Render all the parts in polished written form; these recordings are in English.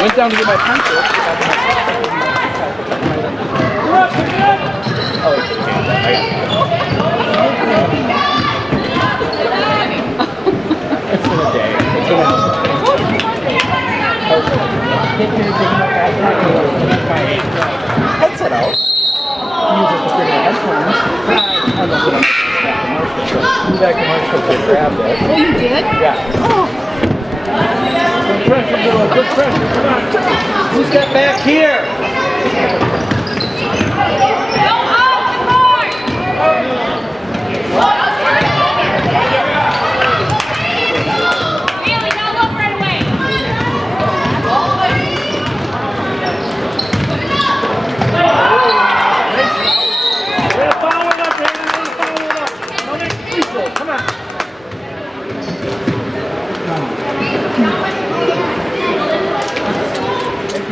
Went down to get my pencil. Oh, it's okay. It's been a day. It's been a headset out. Use it to figure out headphones. Do that commercial to grab it. Oh, you did? Yeah. Oh. Good pressure, Bill. Good pressure. Come on. Who's got back here?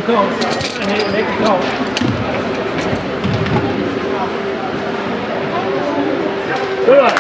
Go. Make it go. Good one.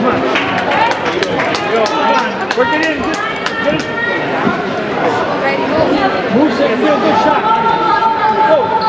Come on. Go, come on. Work it in. Get it. Move, say, real good shot. Go.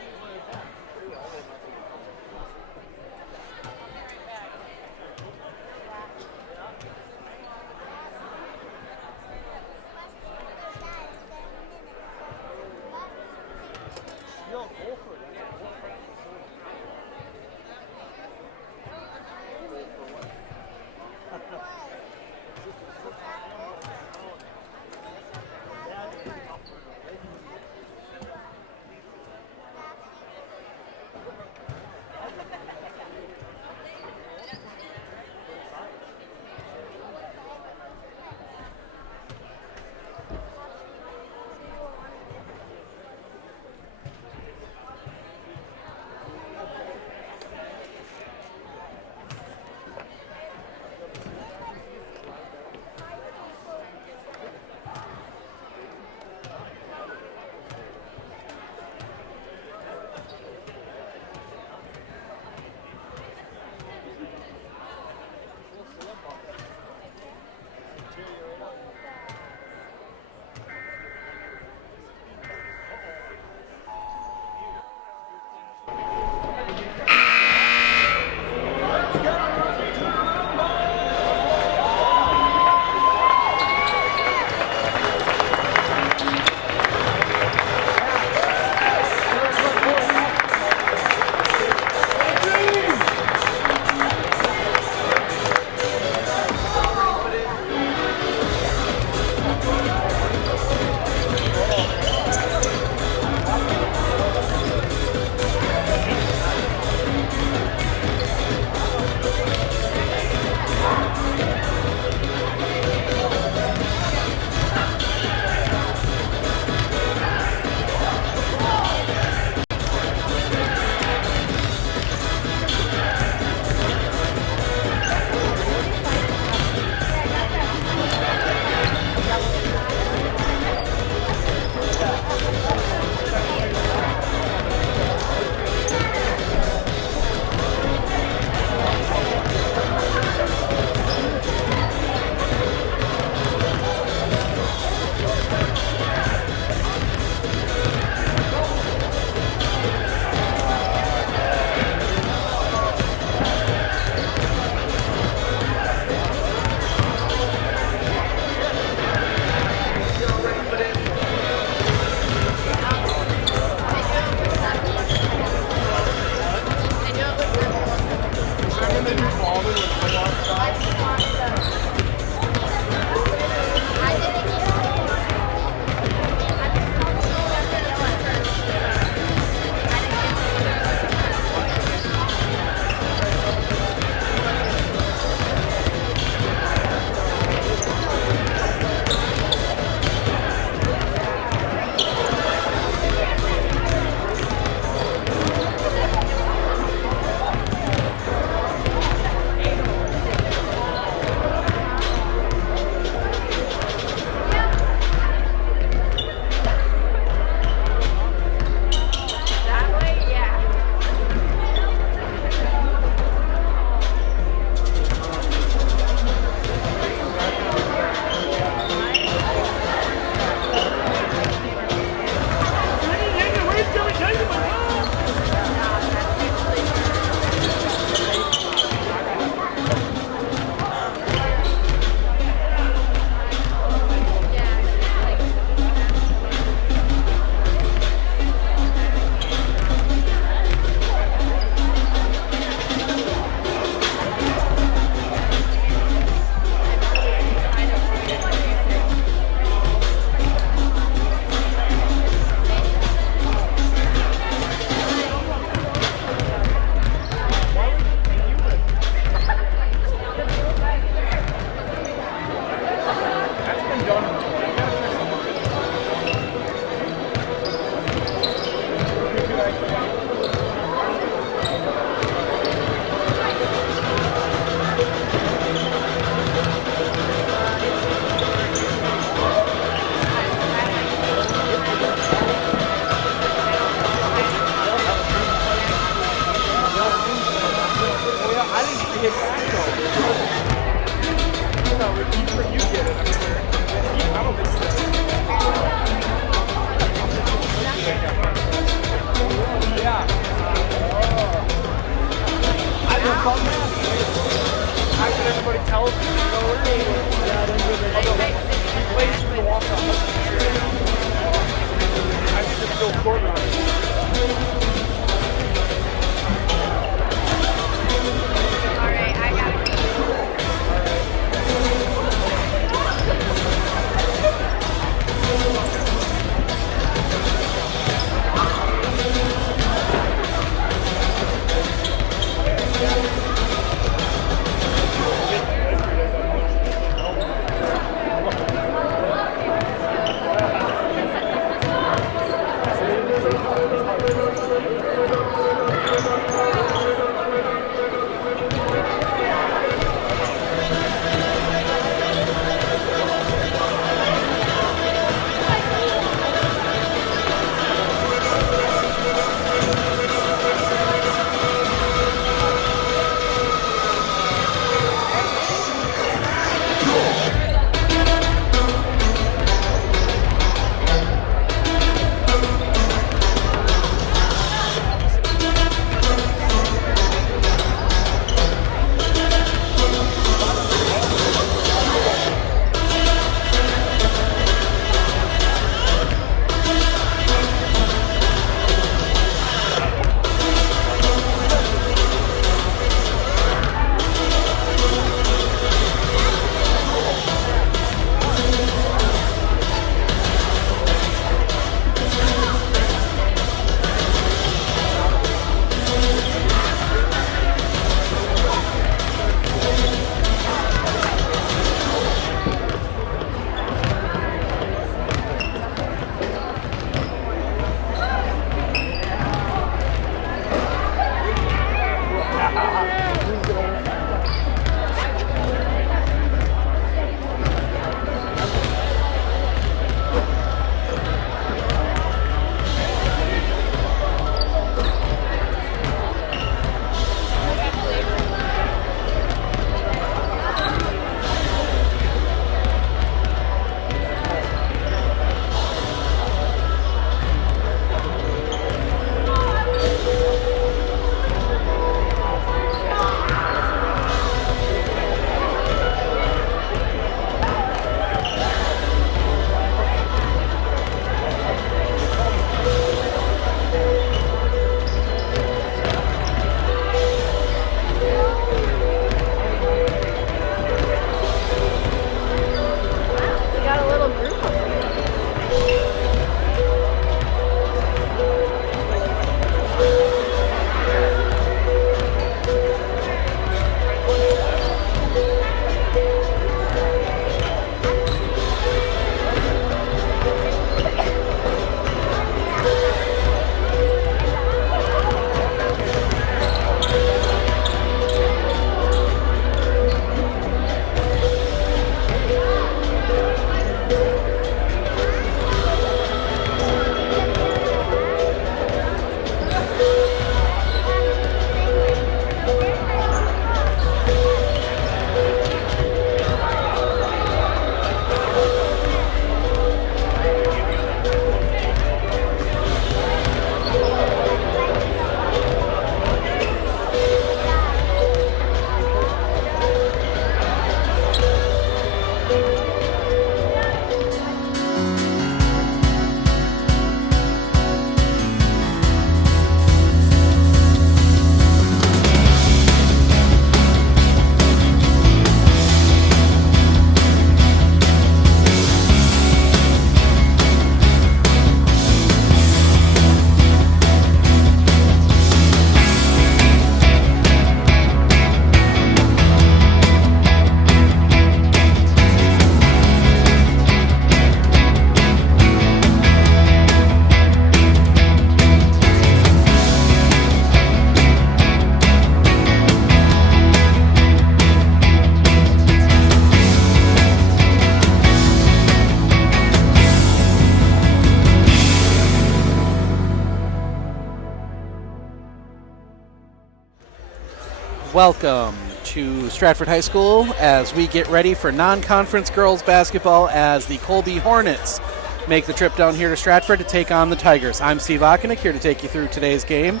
Welcome to Stratford High School as we get ready for non-conference girls basketball as the Colby Hornets make the trip down here to Stratford to take on the Tigers. I'm Steve Okonik here to take you through today's game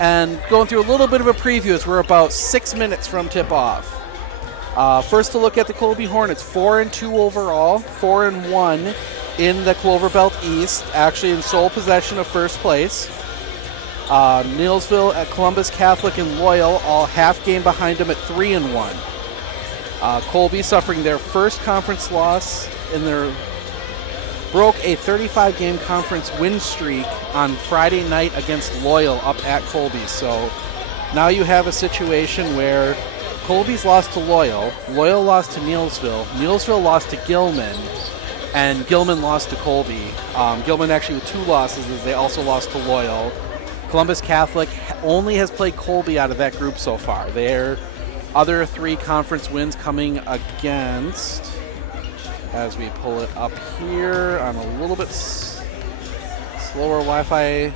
and going through a little bit of a preview as we're about 6 minutes from tip-off. First to look at the Colby Hornets, 4-2 overall, 4-1 in the Clover Belt East, actually in sole possession of first place. Neillsville, Columbus Catholic, and Loyal all half game behind them at 3-1. Colby suffering their first conference loss in their broke a 35-game conference win streak on Friday night against Loyal up at Colby. So now you have a situation where Colby's lost to Loyal, Loyal lost to Neillsville, Neillsville lost to Gilman, and Gilman lost to Colby. Gilman actually with 2 losses as they also lost to Loyal. Columbus Catholic only has played Colby out of that group so far. Their other 3 conference wins coming against, as we pull it up here on a little bit slower Wi-Fi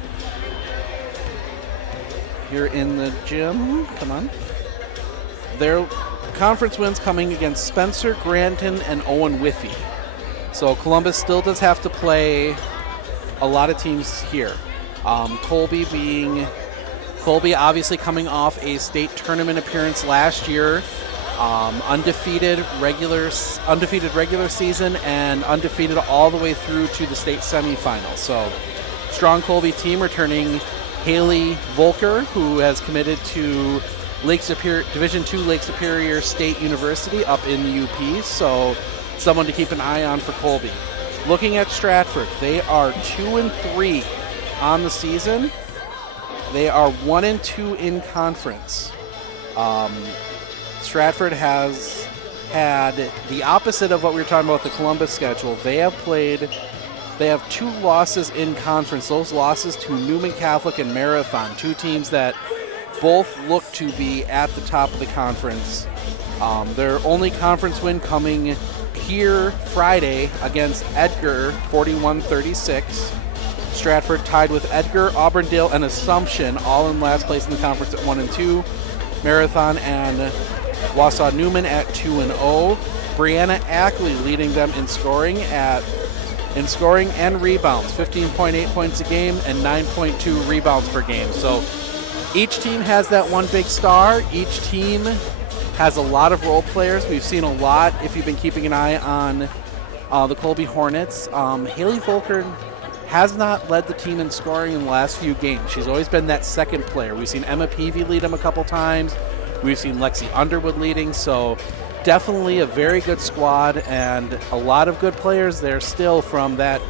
here in the gym. Come on. Their conference wins coming against Spencer, Granton, and Owen Whiffy. So Columbus still does have to play a lot of teams here. Colby obviously coming off a state tournament appearance last year, undefeated regular season and undefeated all the way through to the state semifinals. So strong Colby team returning Haley Volker, who has committed to Division II Lake Superior State University up in the UP. So someone to keep an eye on for Colby. Looking at Stratford, they are 2-3 on the season. They are 1-2 in conference. Stratford has had the opposite of what we were talking about with the Columbus schedule. They have 2 losses in conference. Those losses to Newman Catholic and Marathon, 2 teams that both look to be at the top of the conference. Their only conference win coming here Friday against Edgar, 41-36. Stratford tied with Edgar, Auburndale, and Assumption, all in last place in the conference at 1-2. Marathon and Wausau Newman at 2-0. Brianna Ackley leading them in scoring and rebounds, 15.8 points a game and 9.2 rebounds per game. So each team has that one big star. Each team has a lot of role players. We've seen a lot if you've been keeping an eye on the Colby Hornets. Haley Volker has not led the team in scoring in the last few games. She's always been that second player. We've seen Emma Peavy lead them a couple times. We've seen Lexi Underwood leading. So definitely a very good squad and a lot of good players there still from that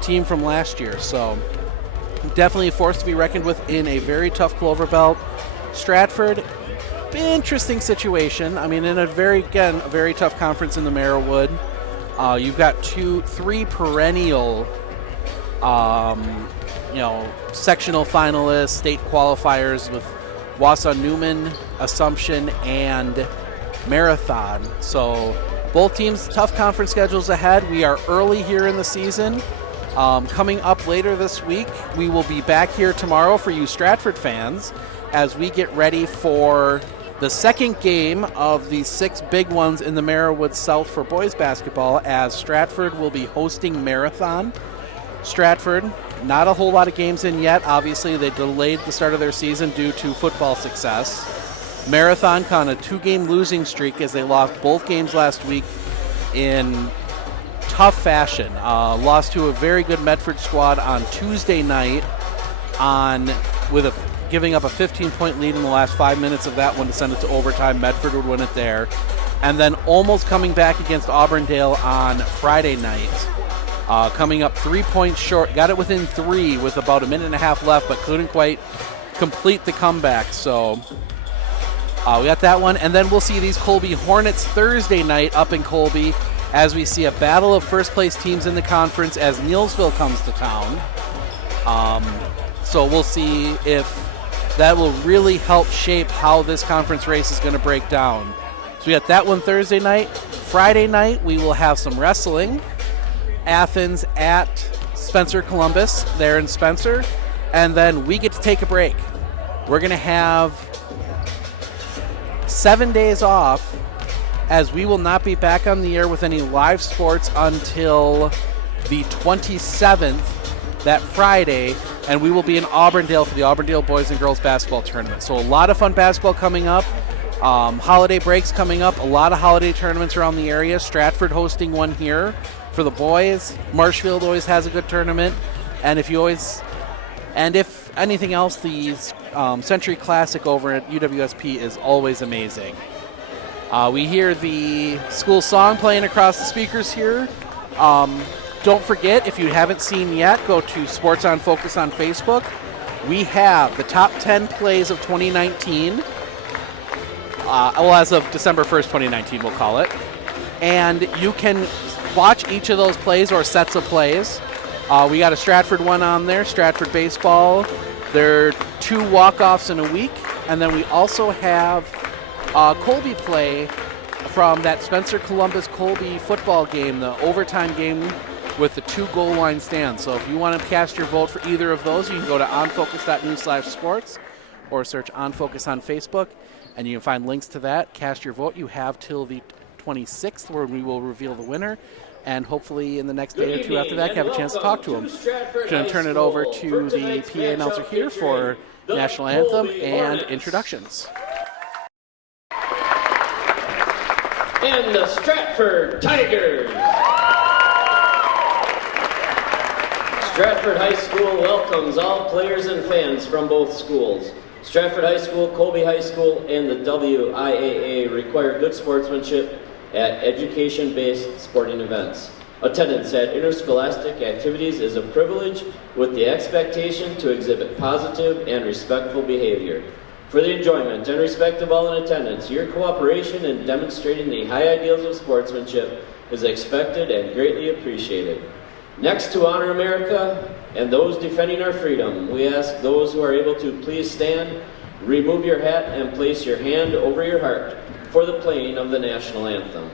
team from last year. So definitely a force to be reckoned with in a very tough Clover Belt. Stratford, interesting situation. I mean, in a very tough conference in the Merriwood. You've got 3 perennial sectional finalists, state qualifiers with Wausau Newman, Assumption, and Marathon. So both teams, tough conference schedules ahead. We are early here in the season. Coming up later this week, we will be back here tomorrow for you Stratford fans as we get ready for the second game of the 6 big ones in the Merriwood South for boys basketball, as Stratford will be hosting Marathon. Stratford, not a whole lot of games in yet. Obviously, they delayed the start of their season due to football success. Marathon on a 2-game losing streak as they lost both games last week in tough fashion. Lost to a very good Medford squad on Tuesday night giving up a 15-point lead in the last 5 minutes of that one to send it to overtime. Medford would win it there. And then almost coming back against Auburndale on Friday night. Coming up 3 points short. Got it within 3 with about a minute and a half left, but couldn't quite complete the comeback. So we got that one. And then we'll see these Colby Hornets Thursday night up in Colby as we see a battle of first-place teams in the conference as Neillsville comes to town. So we'll see if that will really help shape how this conference race is going to break down. So we got that one Thursday night. Friday night, we will have some wrestling. Athens at Spencer Columbus there in Spencer. And then we get to take a break. We're going to have 7 days off, as we will not be back on the air with any live sports until the 27th, that Friday, and we will be in Auburndale for the Auburndale Boys and Girls Basketball Tournament. So a lot of fun basketball coming up. Holiday breaks coming up. A lot of holiday tournaments around the area. Stratford hosting one here for the boys. Marshfield always has a good tournament. And if anything else, the Century Classic over at UWSP is always amazing. We hear the school song playing across the speakers here. Don't forget, if you haven't seen yet, go to Sports on Focus on Facebook. We have the top 10 plays of 2019. As of December 1st, 2019, we'll call it. And you can watch each of those plays or sets of plays. We got a Stratford one on there, Stratford baseball. There are 2 walk-offs in a week. And then we also have Colby play from that Spencer Columbus Colby football game, the overtime game with the 2 goal line stands. So if you want to cast your vote for either of those, you can go to onfocus.news/sports or search OnFocus on Facebook, and you can find links to that. Cast your vote. You have till the 26th, where we will reveal the winner, and hopefully in the next day or 2 after that, have a chance to talk to them. I'm going to turn it over to the PA announcer here for National Anthem and introductions. And the Stratford Tigers. Stratford High School welcomes all players and fans from both schools. Stratford High School, Colby High School, and the WIAA require good sportsmanship at education-based sporting events. Attendance at interscholastic activities is a privilege with the expectation to exhibit positive and respectful behavior. For the enjoyment and respect of all in attendance, your cooperation in demonstrating the high ideals of sportsmanship is expected and greatly appreciated. Next, to honor America and those defending our freedom, we ask those who are able to please stand, remove your hat, and place your hand over your heart for the playing of the national anthem.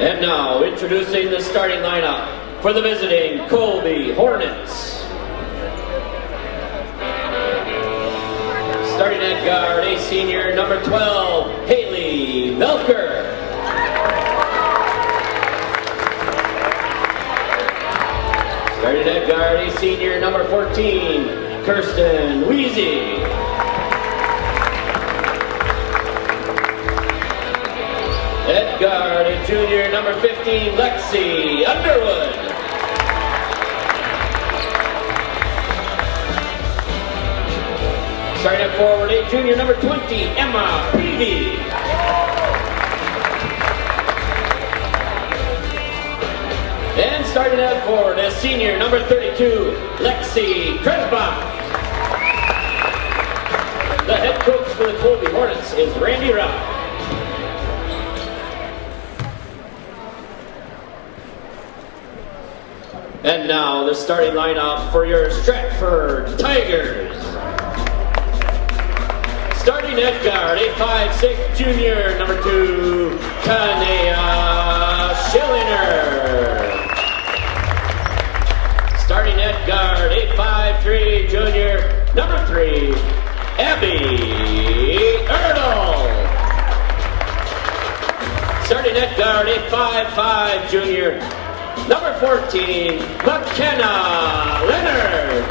And now, introducing the starting lineup for the visiting Colby Hornets. Starting at guard, a senior, number 12, Haley Velker. Starting at guard, a senior, number 14, Kirsten Weezy. At guard, a junior, number 15, Lexi Underwood. Starting at forward, a junior, number 20, Emma Peavy. And starting at forward, a senior, number 32, Lexi Kresbach. The head coach for the Colby Hornets is Randy Rock. And now the starting lineup for your Stratford Tigers. Starting at guard, a 5'6" junior, number 2, Kanea Schillinger. Number 3, Abby Erdl. Starting at guard, a 5'5" junior. Number 14, McKenna Leonard.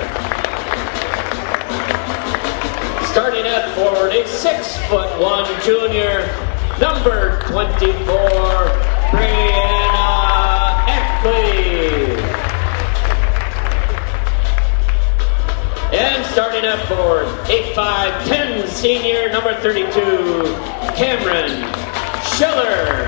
Starting at forward, a 6'1" junior. Number 24, Brianna Ackley. And starting at forward, a 5'10" senior, number 32, Cameron Schiller.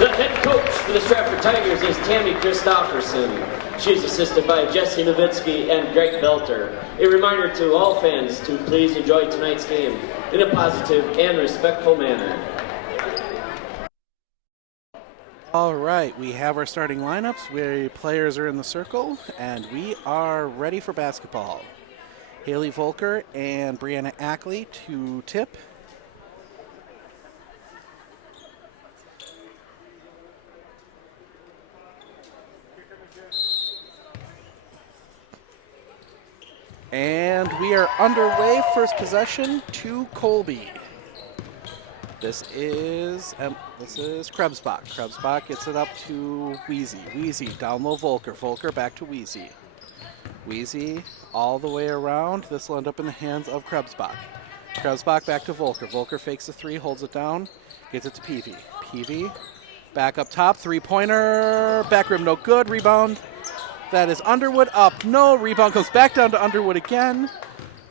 The head coach for the Stratford Tigers is Tammy Christofferson. She's assisted by Jesse Nowitzki and Greg Belter. A reminder to all fans to please enjoy tonight's game in a positive and respectful manner. All right, we have our starting lineups where players are in the circle, and we are ready for basketball. Haley Volker and Brianna Ackley to tip. And we are underway. First possession to Colby. This is Krebsbach. Krebsbach gets it up to Wheezy. Wheezy down low Volker. Volker back to Wheezy. Wheezy all the way around. This will end up in the hands of Krebsbach. Krebsbach back to Volker. Volker fakes the 3, holds it down, gets it to Peavy. Peavy back up top. 3-pointer. Back rim no good. Rebound. That is Underwood up. No. Rebound comes back down to Underwood again.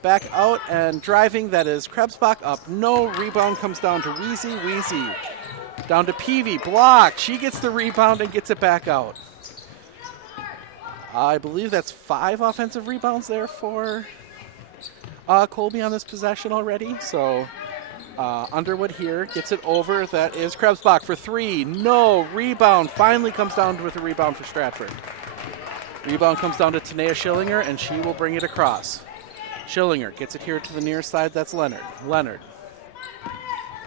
Back out and driving. That is Krebsbach up. No. Rebound comes down to Wheezy. Wheezy down to Peavy. Blocked. She gets the rebound and gets it back out. I believe that's 5 offensive rebounds there for Colby on this possession already. So Underwood here gets it over. That is Krebsbach for 3. No. Rebound finally comes down with a rebound for Stratford. Rebound comes down to Tanea Schillinger, and she will bring it across. Schillinger gets it here to the near side. That's Leonard. Leonard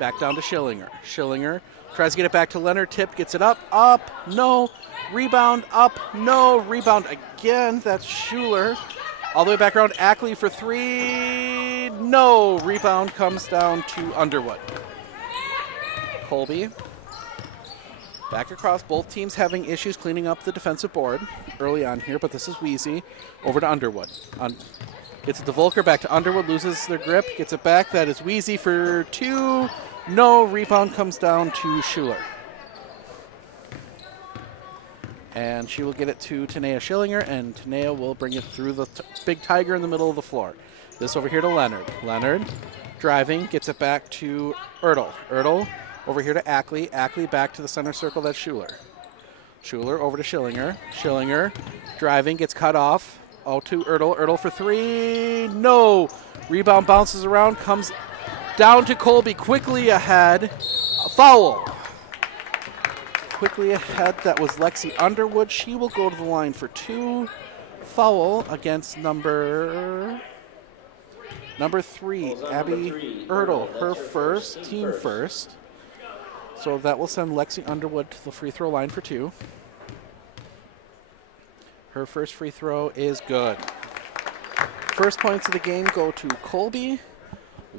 back down to Schillinger. Schillinger tries to get it back to Leonard. Tip gets it up. Up. No. Rebound. Up. No. Rebound again. That's Schuler. All the way back around. Ackley for 3. No. Rebound comes down to Underwood. Colby back across. Both teams having issues cleaning up the defensive board early on here, but this is Wheezy. Over to Underwood. Gets it to Volker, back to Underwood, loses their grip, gets it back. That is Wheezy for 2. No. Rebound comes down to Schuler. And she will get it to Tanea Schillinger, and Tanea will bring it through the big tiger in the middle of the floor. This over here to Leonard. Leonard driving, gets it back to Erdl. Erdl over here to Ackley. Ackley back to the center circle. That's Schuler. Schuler over to Schillinger. Schillinger driving, gets cut off. Oh, to Erdl. Erdl for 3. No. Rebound bounces around, comes down to Colby. Quickly ahead. A foul. Quickly ahead. That was Lexi Underwood. She will go to the line for 2. Foul against number 3, Abby Erdl. Her first, team first. So that will send Lexi Underwood to the free throw line for 2. Her first free throw is good. First points of the game go to Colby,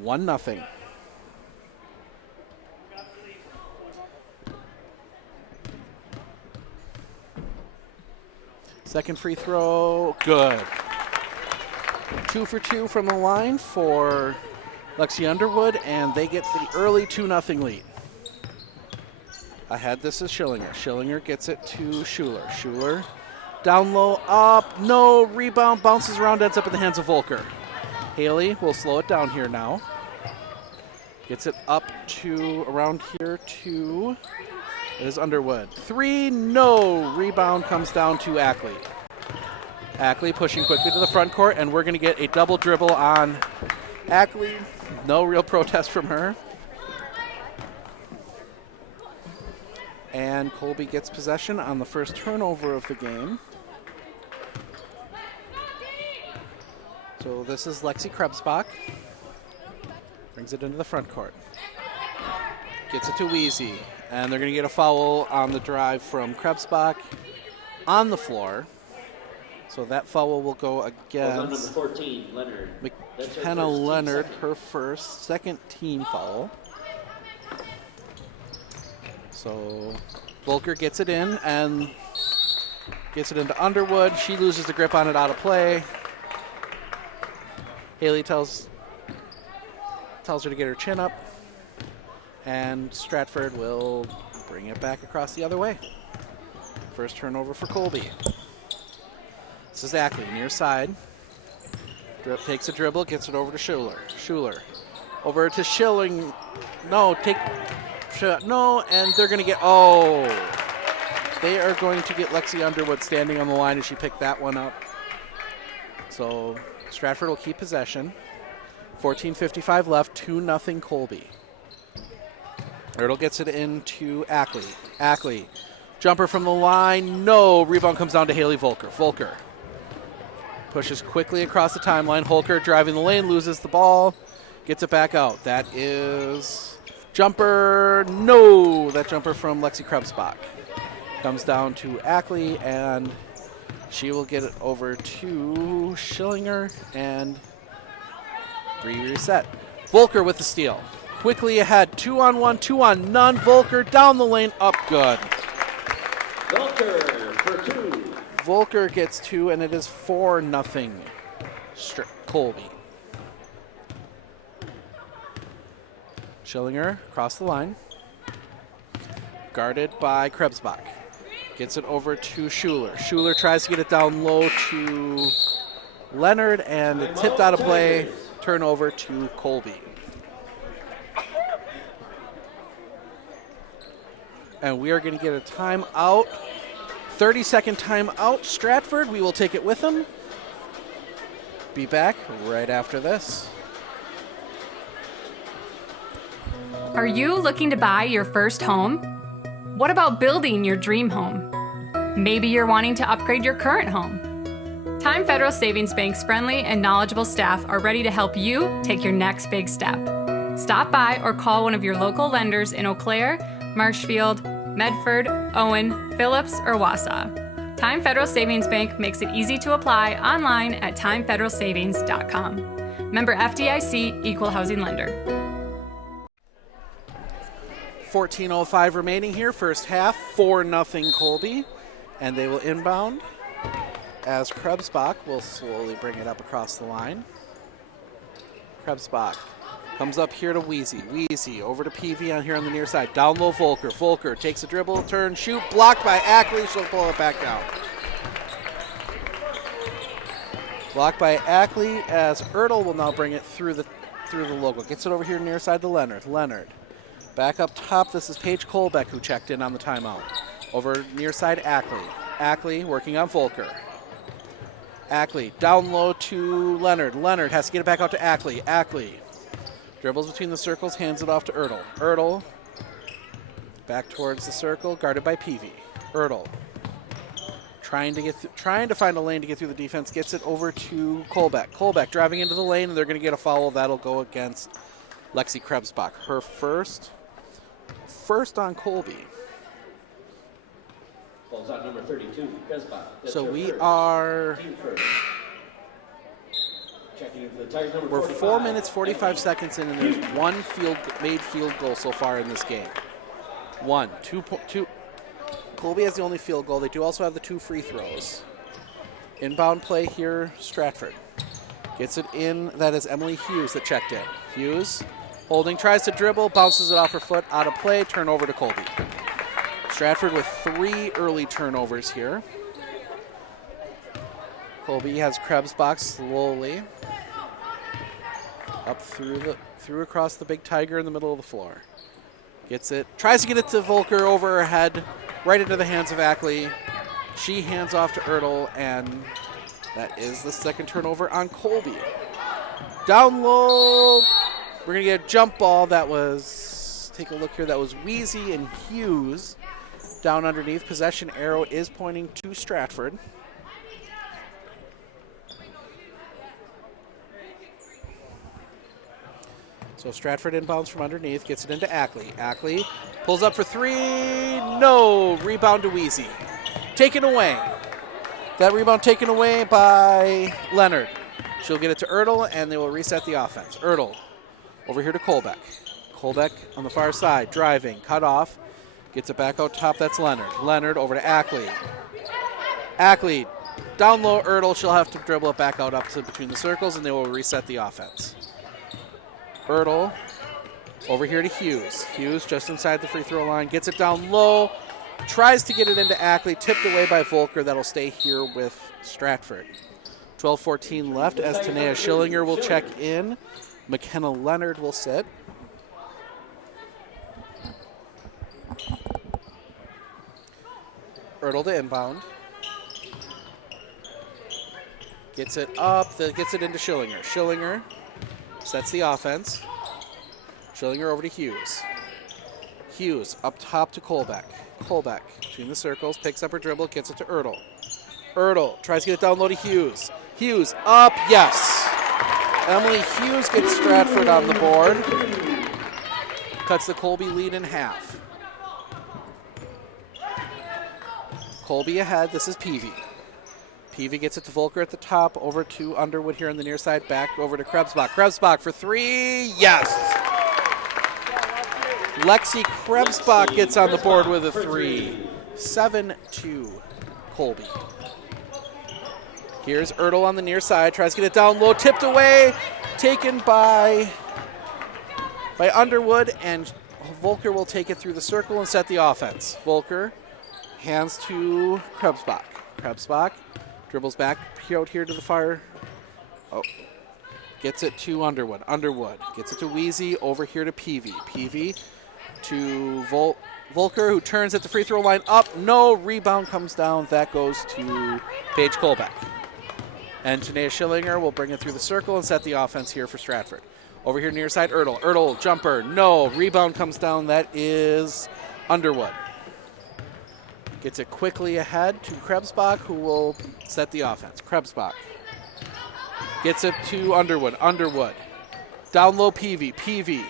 1-0. Second free throw, good. 2 for 2 from the line for Lexi Underwood, and they get the early 2-0 lead. Ahead, this is Schillinger. Schillinger gets it to Schuler. Schuler down low, up, no. Rebound, bounces around, ends up in the hands of Volker. Haley will slow it down here now. Gets it up to around here to, it is Underwood. 3, no. Rebound comes down to Ackley. Ackley pushing quickly to the front court, and we're going to get a double dribble on Ackley. No real protest from her. And Colby gets possession on the first turnover of the game. So this is Lexi Krebsbach. Brings it into the front court. Gets it to Wheezy. And they're going to get a foul on the drive from Krebsbach on the floor. So that foul will go Falls on number against 14, Leonard. That's her McKenna first, team Leonard, second. her first, second team foul. So Volker gets it in and gets it into Underwood. She loses the grip on it out of play. Haley tells her to get her chin up, and Stratford will bring it back across the other way. First turnover for Colby. This is Ackley, near side. Takes a dribble, gets it over to Schuler. Schuler over to Schilling. No, and they're going to get, they are going to get Lexi Underwood standing on the line as she picked that one up. So Stratford will keep possession. 14:55 left, 2-0 Colby. Ertl gets it into Ackley. Ackley, jumper from the line, no. Rebound comes down to Haley Volker. Volker pushes quickly across the timeline. Holker driving the lane, loses the ball, gets it back out. That is jumper, no. That jumper from Lexi Krebsbach. Comes down to Ackley, and she will get it over to Schillinger and reset. Volker with the steal. Quickly ahead, 2-on-1, 2-on-none. Volker down the lane, up good. Volker for 2. Volker gets 2, and it is 4-0 Colby. Schillinger across the line. Guarded by Krebsbach. Gets it over to Schuler. Schuler tries to get it down low to Leonard, and it tipped out of play. Turnover to Colby. And we are going to get a timeout. 30-second timeout. Stratford, we will take it with them. Be back right after this. Are you looking to buy your first home? What about building your dream home? Maybe you're wanting to upgrade your current home. Time Federal Savings Bank's friendly and knowledgeable staff are ready to help you take your next big step. Stop by or call one of your local lenders in Eau Claire, Marshfield, Medford, Owen, Phillips, or Wausau. Time Federal Savings Bank makes it easy to apply online at timefederalsavings.com. Member FDIC, Equal Housing Lender. 14:05 remaining here, first half, 4-0 Colby, and they will inbound as Krebsbach will slowly bring it up across the line. Krebsbach comes up here to Wheezy. Wheezy over to PV on here on the near side. Down low Volker. Volker takes a dribble, turn, shoot, blocked by Ackley. She'll pull it back down. Blocked by Ackley as Ertl will now bring it through the logo. Gets it over here near side to Leonard. Leonard back up top. This is Paige Colbeck who checked in on the timeout. Over near side Ackley. Ackley working on Volker. Ackley down low to Leonard. Leonard has to get it back out to Ackley. Ackley dribbles between the circles, hands it off to Ertl. Ertl back towards the circle, guarded by Peavy. Ertl trying to find a lane to get through the defense, gets it over to Colbeck. Colbeck driving into the lane, and they're going to get a foul. That'll go against Lexi Krebsbach. Her first on Colby. Falls out number 32, Krebsbach. So we are... Team first. Checking in for the Tigers, number We're 45. 4 minutes, 45 seconds in, and there's one made field goal so far in this game. Two. Colby has the only field goal. They do also have the 2 free throws. Inbound play here, Stratford. Gets it in. That is Emily Hughes that checked in. Hughes holding, tries to dribble, bounces it off her foot, out of play, turnover to Colby. Stratford with 3 early turnovers here. Colby has Krebsbach slowly up through across the big tiger in the middle of the floor. Gets it, tries to get it to Volker over her head, right into the hands of Ackley. She hands off to Ertl, and that is the second turnover on Colby. Down low, we're gonna get a jump ball. That was, take a look here, that was Wheezy and Hughes down underneath. Possession arrow is pointing to Stratford. So Stratford inbounds from underneath, gets it into Ackley. Ackley pulls up for 3, no, rebound to Wheezy. Taken away. That rebound taken away by Leonard. She'll get it to Ertl, and they will reset the offense. Ertl over here to Colbeck. Colbeck on the far side, driving, cut off. Gets it back out top, that's Leonard. Leonard over to Ackley. Ackley, down low, Ertl. She'll have to dribble it back out up to between the circles, and they will reset the offense. Ertl over here to Hughes. Hughes just inside the free throw line, gets it down low, tries to get it into Ackley, tipped away by Volker. That'll stay here with Stratford. 12-14 left as Tanea Schillinger will check in. McKenna Leonard will sit. Ertl to inbound. Gets it up, gets it into Schillinger. Schillinger sets the offense. Schillinger over to Hughes. Hughes up top to Colbeck. Colbeck between the circles, picks up her dribble, gets it to Ertl. Ertl tries to get it down low to Hughes. Hughes up, yes. Emily Hughes gets Stratford on the board. Cuts the Colby lead in half. Colby ahead, this is Peavy. Peavy gets it to Volker at the top, over to Underwood here on the near side, back over to Krebsbach. Krebsbach for three, yes! Lexi Krebsbach gets on the board with a three. 7-2 Colby. Here's Ertl on the near side, tries to get it down low, tipped away, taken by Underwood, and Volker will take it through the circle and set the offense. Volker hands to Krebsbach. Krebsbach dribbles back out here to the far. Oh, gets it to Underwood. Underwood gets it to Weezy, over here to Peavy. Peavy to Volker, who turns at the free throw line. Up, no, rebound comes down. That goes to Paige Colbeck. And Tanea Schillinger will bring it through the circle and set the offense here for Stratford. Over here near side, Ertl. Ertl, jumper, no, rebound comes down. That is Underwood. Gets it quickly ahead to Krebsbach, who will set the offense. Krebsbach gets it to Underwood. Underwood. Down low, Peavy. Peavy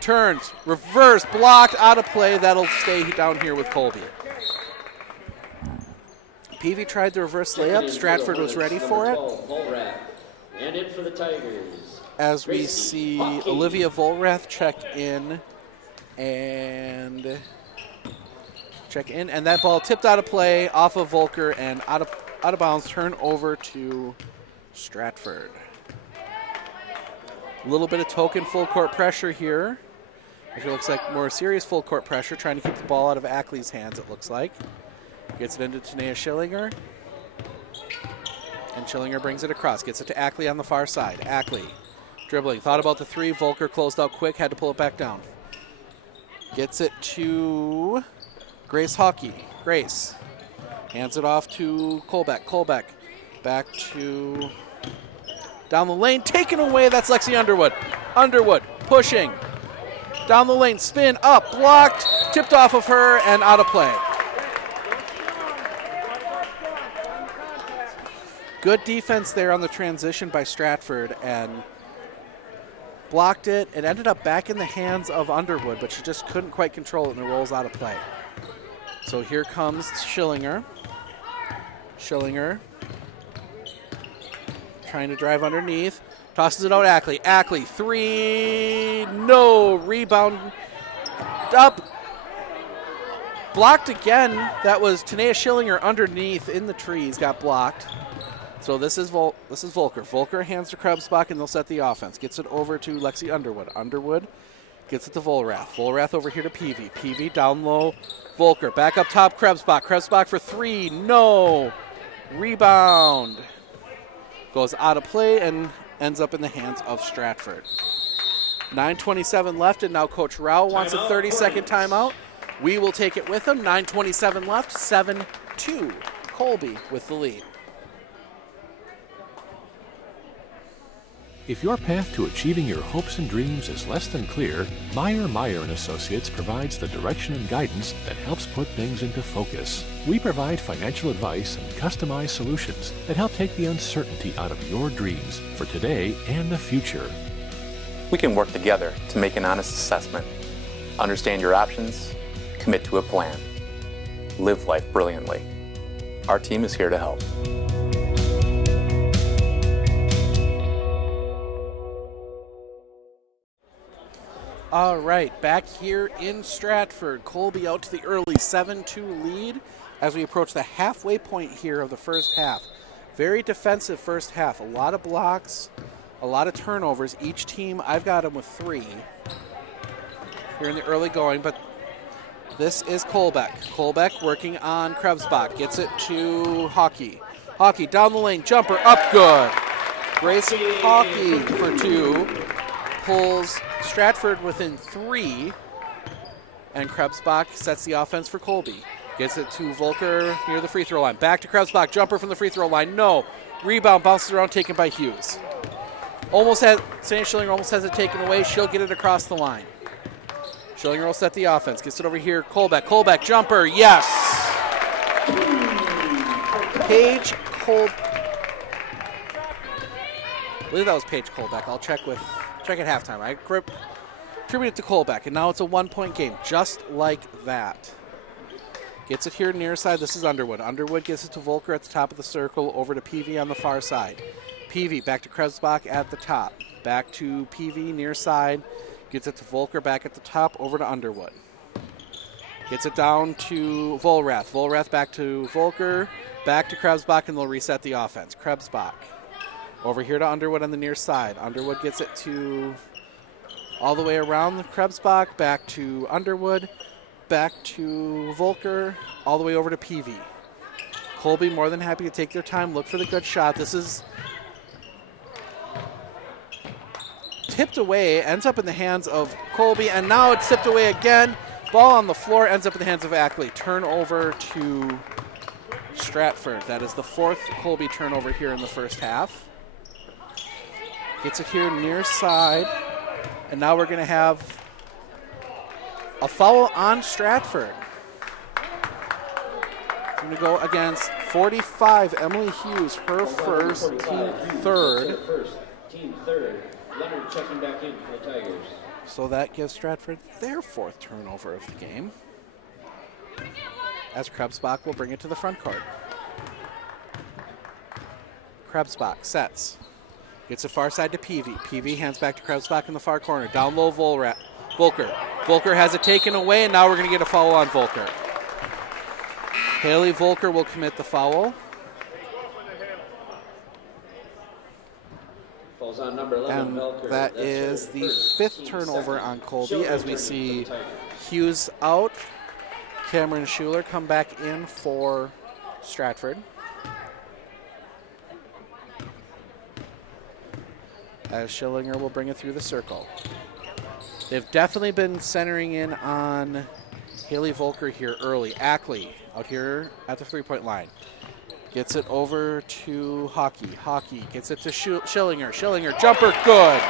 turns, reverse, blocked, out of play. That'll stay down here with Colby. Peavy tried the reverse layup. Stratford was ready for it. And in for the Tigers. As we see Olivia Volrath check in, and that ball tipped out of play off of Volker and out of bounds, turn over to Stratford. A little bit of token full court pressure here. Actually looks like more serious full court pressure, trying to keep the ball out of Ackley's hands, it looks like. Gets it into Tanea Schillinger. And Schillinger brings it across, gets it to Ackley on the far side. Ackley dribbling, thought about the three. Volker closed out quick, had to pull it back down. Gets it to Grace Hockey. Grace hands it off to Colbeck. Colbeck back to down the lane, taken away. That's Lexi Underwood. Underwood pushing down the lane, spin up, blocked, tipped off of her, and out of play. Good defense there on the transition by Stratford, and blocked it. It ended up back in the hands of Underwood, but she just couldn't quite control it, and it rolls out of play. So here comes Schillinger. Schillinger trying to drive underneath. Tosses it out, Ackley. Ackley, three, no, rebound, up. Blocked again. That was Tanea Schillinger underneath in the trees, got blocked. So this is Volker. Volker hands to Krebsbach, and they'll set the offense. Gets it over to Lexi Underwood. Underwood gets it to Volrath. Volrath over here to Peavy. Peavy down low. Volker back up top. Krebsbach. Krebsbach for three. No. Rebound. Goes out of play and ends up in the hands of Stratford. 9:27 left, and now Coach Rao wants a 30-second timeout. We will take it with him. 9:27 left. 7-2. Colby with the lead. If your path to achieving your hopes and dreams is less than clear, Meyer & Associates provides the direction and guidance that helps put things into focus. We provide financial advice and customized solutions that help take the uncertainty out of your dreams for today and the future. We can work together to make an honest assessment, understand your options, commit to a plan, live life brilliantly. Our team is here to help. All right, back here in Stratford. Colby out to the early 7-2 lead as we approach the halfway point here of the first half. Very defensive first half. A lot of blocks, a lot of turnovers. Each team, I've got them with 3 here in the early going, but this is Colbeck. Colbeck working on Krebsbach. Gets it to Hockey. Hockey down the lane, jumper up good. Grace Hockey for 2. Pulls Stratford within 3. And Krebsbach sets the offense for Colby. Gets it to Volker near the free throw line. Back to Krebsbach. Jumper from the free throw line. No. Rebound bounces around, taken by Hughes. Sandy Schillinger almost has it taken away. She'll get it across the line. Schillinger will set the offense. Gets it over here. Colbeck. Colbeck. Jumper. Yes. Paige Colbeck. I believe that was Paige Colbeck. I'll check at halftime. I attribute it to Colbeck, and now it's a 1-point game, just like that. Gets it here near side. This is Underwood. Underwood gets it to Volker at the top of the circle, over to Peavy on the far side. Peavy back to Krebsbach at the top. Back to Peavy near side. Gets it to Volker back at the top, over to Underwood. Gets it down to Volrath. Volrath back to Volker. Back to Krebsbach, and they'll reset the offense. Krebsbach. Over here to Underwood on the near side. Underwood gets it to all the way around the Krebsbach, back to Underwood, back to Volker, all the way over to Peavy. Colby more than happy to take their time, look for the good shot. This is tipped away, ends up in the hands of Colby, and now it's tipped away again. Ball on the floor, ends up in the hands of Ackley. Turnover to Stratford. That is the 4th Colby turnover here in the first half. Gets it here near side. And now we're going to have a foul on Stratford. Going to go against 45, Emily Hughes, her first, team third. Team third. Leonard checking back in for the Tigers. So that gives Stratford their 4th turnover of the game. As Krebsbach will bring it to the front court. Krebsbach sets. Gets it far side to Peavy. Peavy hands back to Krebsbach in the far corner. Down low, Volker. Volker has it taken away, and now we're going to get a foul on Volker. Haley Volker will commit the foul. Falls on number 11, And Velker. that That's is her the first, 5th team turnover second. on Colby Schiller as we returning see for the Tigers. Hughes out. Cameron Schuler come back in for Stratford. As Schillinger will bring it through the circle. They've definitely been centering in on Haley Volker here early. Ackley out here at the 3-point line. Gets it over to Hockey. Hockey gets it to Schillinger. Schillinger, jumper, good.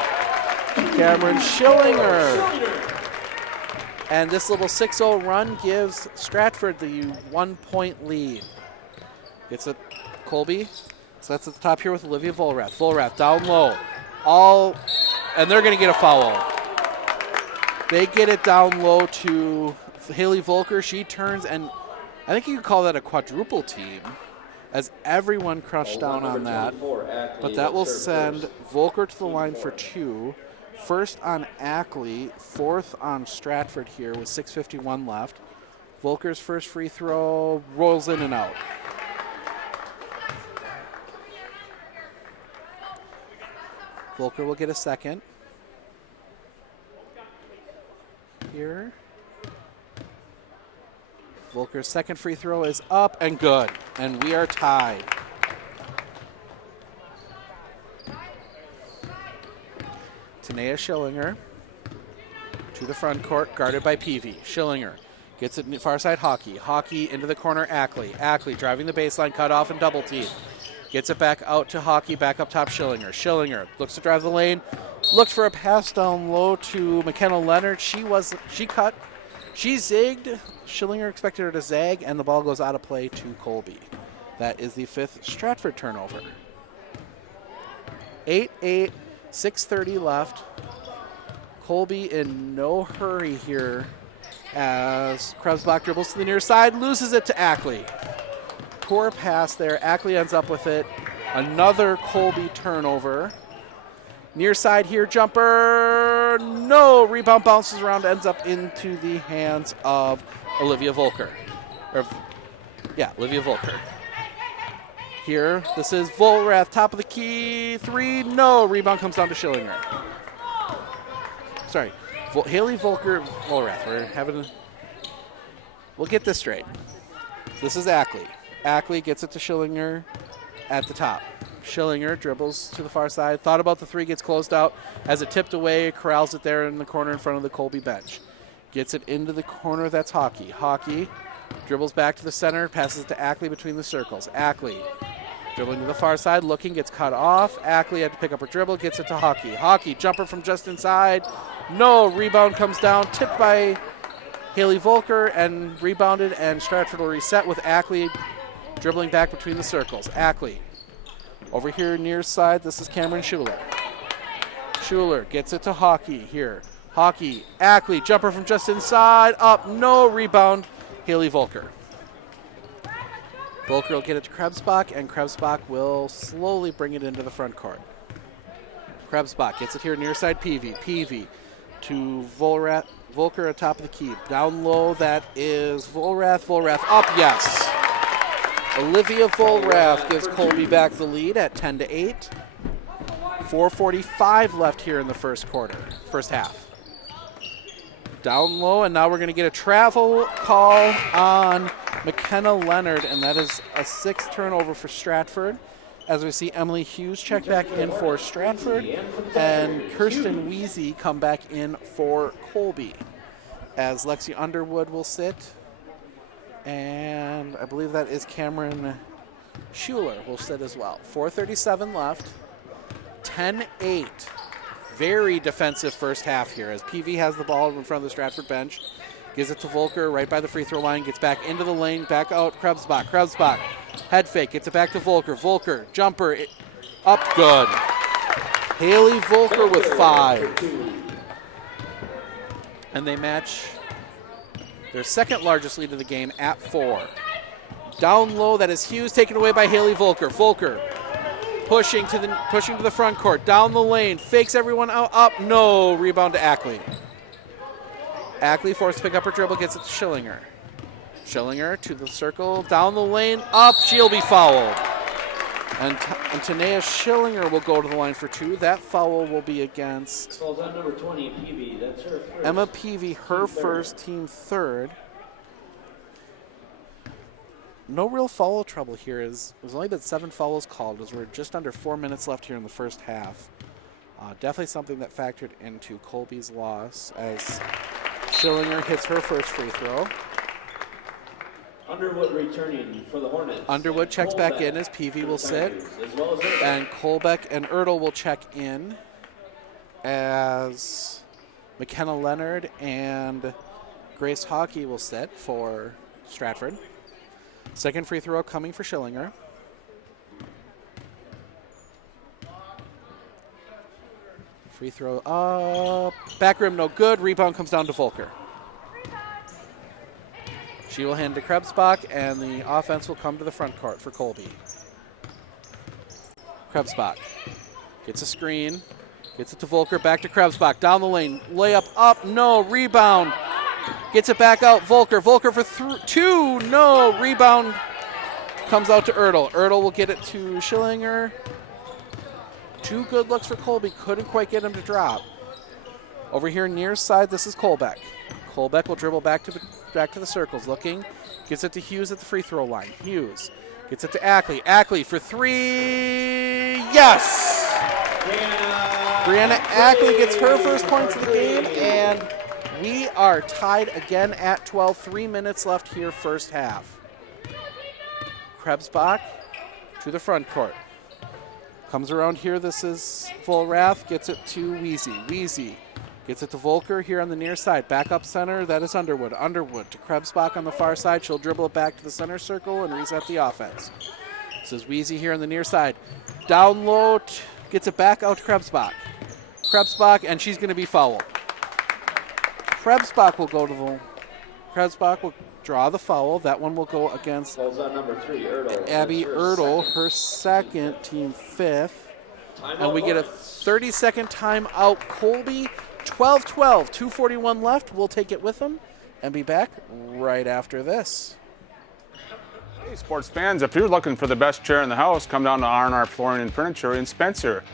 Cameron Schillinger. And this little 6-0 run gives Stratford the 1-point lead. Gets it Colby. So that's at the top here with Olivia Volrath. Volrath down low. And they're going to get a foul. They get it down low to Haley Volker. She turns, and I think you could call that a quadruple team, as everyone crushed down on that. But that will send Volker to the line for 2. First on Ackley, 4th on Stratford here with 6:51 left. Volker's first free throw rolls in and out. Volker will get a second. Here. Volker's second free throw is up and good. And we are tied. Tanea Schillinger to the front court, guarded by Peavy. Schillinger gets it far side Hockey. Hockey into the corner, Ackley. Ackley driving the baseline, cut off and double team. Gets it back out to Hockey, back up top Schillinger. Schillinger looks to drive the lane, looks for a pass down low to McKenna Leonard. She zigged. Schillinger expected her to zag, and the ball goes out of play to Colby. That is the 5th Stratford turnover. 8-8, 6:30 left. Colby in no hurry here as Krebsbach dribbles to the near side, loses it to Ackley. Poor pass there. Ackley ends up with it. Another Colby turnover. Near side here, jumper. No, rebound bounces around, ends up into the hands of Olivia Volker. Olivia Volker. Here, this is Volrath, top of the key, 3, no. Rebound comes down to Schillinger. Sorry, Haley Volker, Volrath. We'll get this straight. This is Ackley. Ackley gets it to Schillinger at the top. Schillinger dribbles to the far side. Thought about the 3, gets closed out. Has it tipped away, corrals it there in the corner in front of the Colby bench. Gets it into the corner, that's Hockey. Hockey dribbles back to the center, passes it to Ackley between the circles. Ackley dribbling to the far side, looking, gets cut off. Ackley had to pick up her dribble, gets it to Hockey. Hockey, jumper from just inside. No, rebound comes down, tipped by Haley Volker and rebounded, and Stratford will reset with Ackley dribbling back between the circles. Ackley over here near side, this is Cameron Schuler. Schuler gets it to Hockey here. Hockey, Ackley, jumper from just inside, up, no, rebound, Haley Volker. Volker will get it to Krebsbach, and Krebsbach will slowly bring it into the front court. Krebsbach gets it here near side Peavy. Peavy to Volker at top of the key. Down low, that is Volrath. Volrath up, yes. Olivia Volrath gives Colby back the lead at 10-8. 4:45 left here in the first half. Down low, and now we're going to get a travel call on McKenna Leonard, and that is a 6th turnover for Stratford. As we see Emily Hughes check back in for Stratford, and Kirsten Weezy come back in for Colby. As Lexi Underwood will sit, and I believe that is Cameron Schuler will sit as well. 4:37 left, 10-8. Very defensive first half here as PV has the ball in front of the Stratford bench. Gives it to Volker right by the free throw line. Gets back into the lane. Back out Krebsbach. Krebsbach. Head fake. Gets it back to Volker. Volker. Jumper. Up good. Haley Volker with 5. And they match their second largest lead of the game at 4. Down low. That is Hughes taken away by Haley Volker. Volker. Pushing to the front court, down the lane, fakes everyone out, up, no, rebound to Ackley. Ackley forced to pick up her dribble, gets it to Schillinger. Schillinger to the circle, down the lane, up, she'll be fouled. And Tanea Schillinger will go to the line for 2. That foul will be against Falls on number 20, Peavy. That's her first. Emma Peavy, her first, team third. No real foul trouble here. There's only been 7 fouls called as we're just under 4 minutes left here in the first half. Definitely something that factored into Colby's loss as Schillinger hits her first free throw. Underwood returning for the Hornets. Underwood checks back in as Peavy will sit. And Colbeck and Ertl will check in as McKenna Leonard and Grace Hockey will sit for Stratford. Second free throw coming for Schillinger. Free throw up. Back rim, no good. Rebound comes down to Volker. She will hand to Krebsbach, and the offense will come to the front court for Colby. Krebsbach gets a screen. Gets it to Volker. Back to Krebsbach. Down the lane. Layup up. No. Rebound. Gets it back out. Volker. Volker for 2. No. Rebound comes out to Ertl. Ertl will get it to Schillinger. 2 good looks for Colby. Couldn't quite get him to drop. Over here near side, this is Colbeck. Colbeck will dribble back to the circles. Looking. Gets it to Hughes at the free throw line. Hughes gets it to Ackley. Ackley for 3. Yes! Brianna Ackley gets her first points of the game, and we are tied again at 12. 3 minutes left here, first half. Krebsbach to the front court. Comes around here. This is Volrath. Gets it to Weezy. Weezy gets it to Volker here on the near side. Back up center. That is Underwood. Underwood to Krebsbach on the far side. She'll dribble it back to the center circle and reset the offense. This is Weezy here on the near side. Down low. Gets it back out to Krebsbach. Krebsbach, and she's going to be fouled. Krebsbach will draw the foul. That one will go against Falls on number 3, Ertl. Abby That's her Ertl, second. her second, team 5th. Timeout And we get a Lawrence. 30-second timeout. Colby, 12-12, 2:41 left. We'll take it with them and be back right after this. Hey, sports fans, if you're looking for the best chair in the house, come down to R&R Flooring and Furniture in Spencer.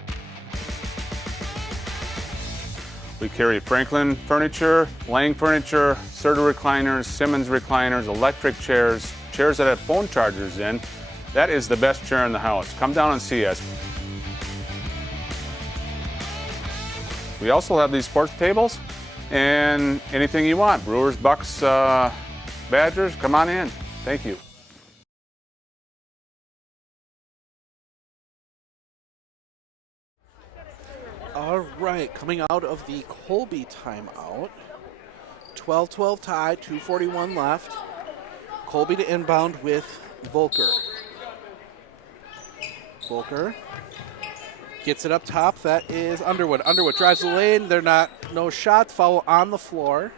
We carry Franklin Furniture, Lang Furniture, Serta recliners, Simmons recliners, electric chairs, chairs that have phone chargers in. That is the best chair in the house. Come down and see us. We also have these sports tables and anything you want. Brewers, Bucks, Badgers, come on in. Thank you. All right, coming out of the Colby timeout. 12-12 tie, 2:41 left. Colby to inbound with Volker. Volker gets it up top. That is Underwood. Underwood drives the lane. No shot. Foul on the floor.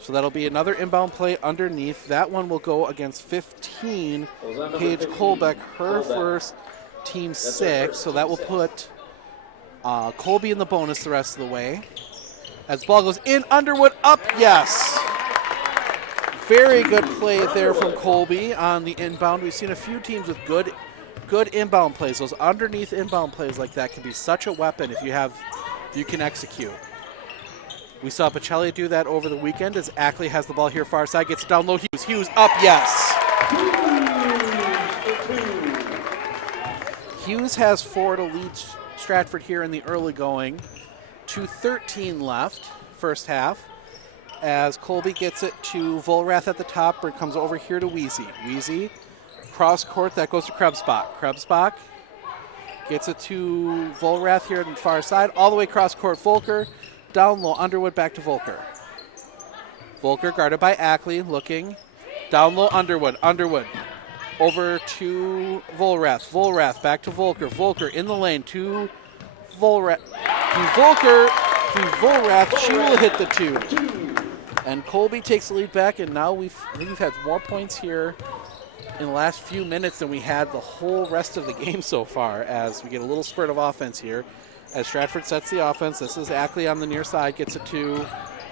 So that'll be another inbound play underneath. That one will go against 15. Paige Colbeck, her first, team 6. So that will put Colby in the bonus the rest of the way. As ball goes in, Underwood up, yes. Very good play there from Colby on the inbound. We've seen a few teams with good inbound plays. Those underneath inbound plays like that can be such a weapon if you can execute. We saw Pacelli do that over the weekend as Ackley has the ball here far side, gets it down low. Hughes up, yes. Hughes has 4 to lead Stratford here in the early going. 2:13 left, first half, as Colby gets it to Volrath at the top, it comes over here to Weezy. Weezy, cross court, that goes to Krebsbach. Krebsbach gets it to Volrath here on the far side, all the way cross court. Volker, down low, Underwood back to Volker. Volker guarded by Ackley, looking, down low, Underwood. Underwood over to Volrath. Volrath back to Volker. Volker in the lane to Volrath. Volker to Volrath. She will hit the 2. And Colby takes the lead back, and now I think we've had more points here in the last few minutes than we had the whole rest of the game so far, as we get a little spurt of offense here. As Stratford sets the offense, this is Ackley on the near side, gets it to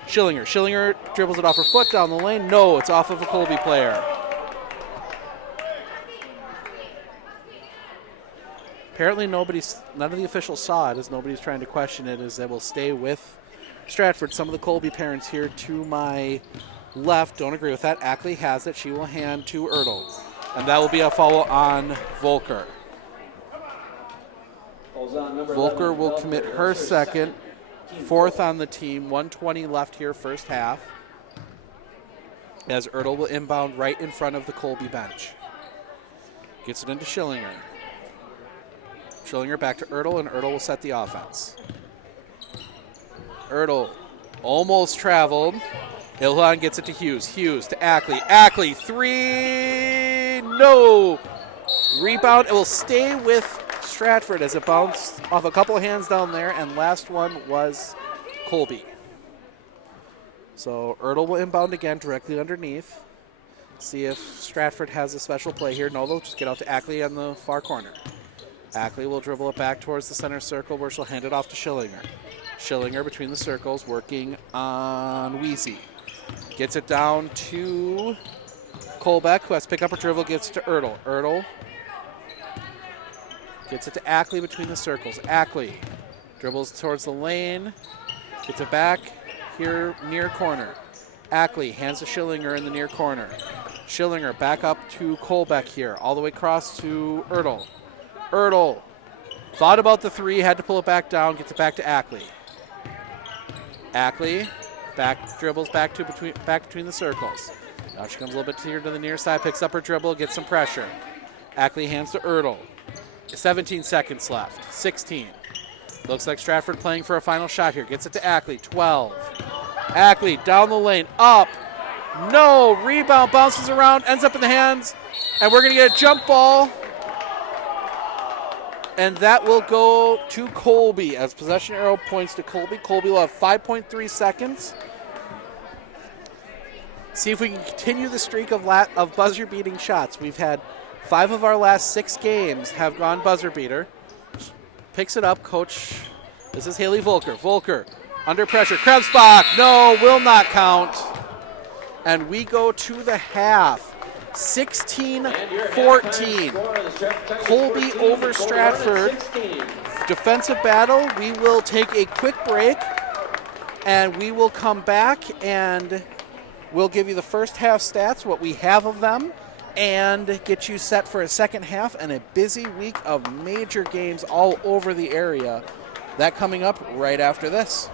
Schillinger. Schillinger dribbles it off her foot down the lane. No, it's off of a Colby player. Apparently none of the officials saw it, as nobody's trying to question it, as they will stay with Stratford. Some of the Colby parents here to my left don't agree with that. Ackley has it. She will hand to Ertl. And that will be a foul on Volker. Volker will commit her second. 4th on the team. 1:20 left here, first half. As Ertl will inbound right in front of the Colby bench. Gets it into Schillinger. Schillinger back to Ertl, and Ertl will set the offense. Ertl almost traveled. Ilhan gets it to Hughes. Hughes to Ackley. Ackley, 3. No. Rebound. It will stay with Stratford as it bounced off a couple of hands down there, and last one was Colby. So Ertl will inbound again directly underneath. See if Stratford has a special play here. No, they'll just get out to Ackley on the far corner. Ackley will dribble it back towards the center circle, where she'll hand it off to Schillinger. Schillinger between the circles, working on Weezy. Gets it down to Colbeck, who has to pick up her dribble, gets it to Ertl. Ertl gets it to Ackley between the circles. Ackley dribbles towards the lane, gets it back here near corner. Ackley hands to Schillinger in the near corner. Schillinger back up to Colbeck here, all the way across to Ertl. Ertl thought about the 3, had to pull it back down, gets it back to Ackley. Ackley dribbles back between the circles. Now she comes a little bit here to the near side, picks up her dribble, gets some pressure. Ackley hands to Ertl. 17 seconds left. 16. Looks like Stratford playing for a final shot here. Gets it to Ackley. 12. Ackley down the lane. Up. No. Rebound. Bounces around. Ends up in the hands. And we're going to get a jump ball. And that will go to Colby as possession arrow points to Colby. Colby will have 5.3 seconds. see if we can continue the streak of buzzer-beating shots. We've had 5 of our last 6 games have gone buzzer beater. Picks it up, coach. This is Haley Volker. Volker under pressure. Krebsbach, no, will not count. And we go to the half. 16-14. Colby over Stratford. Defensive battle. We will take a quick break, and we will come back and we'll give you the first half stats, what we have of them, and get you set for a second half and a busy week of major games all over the area. That coming up right after this.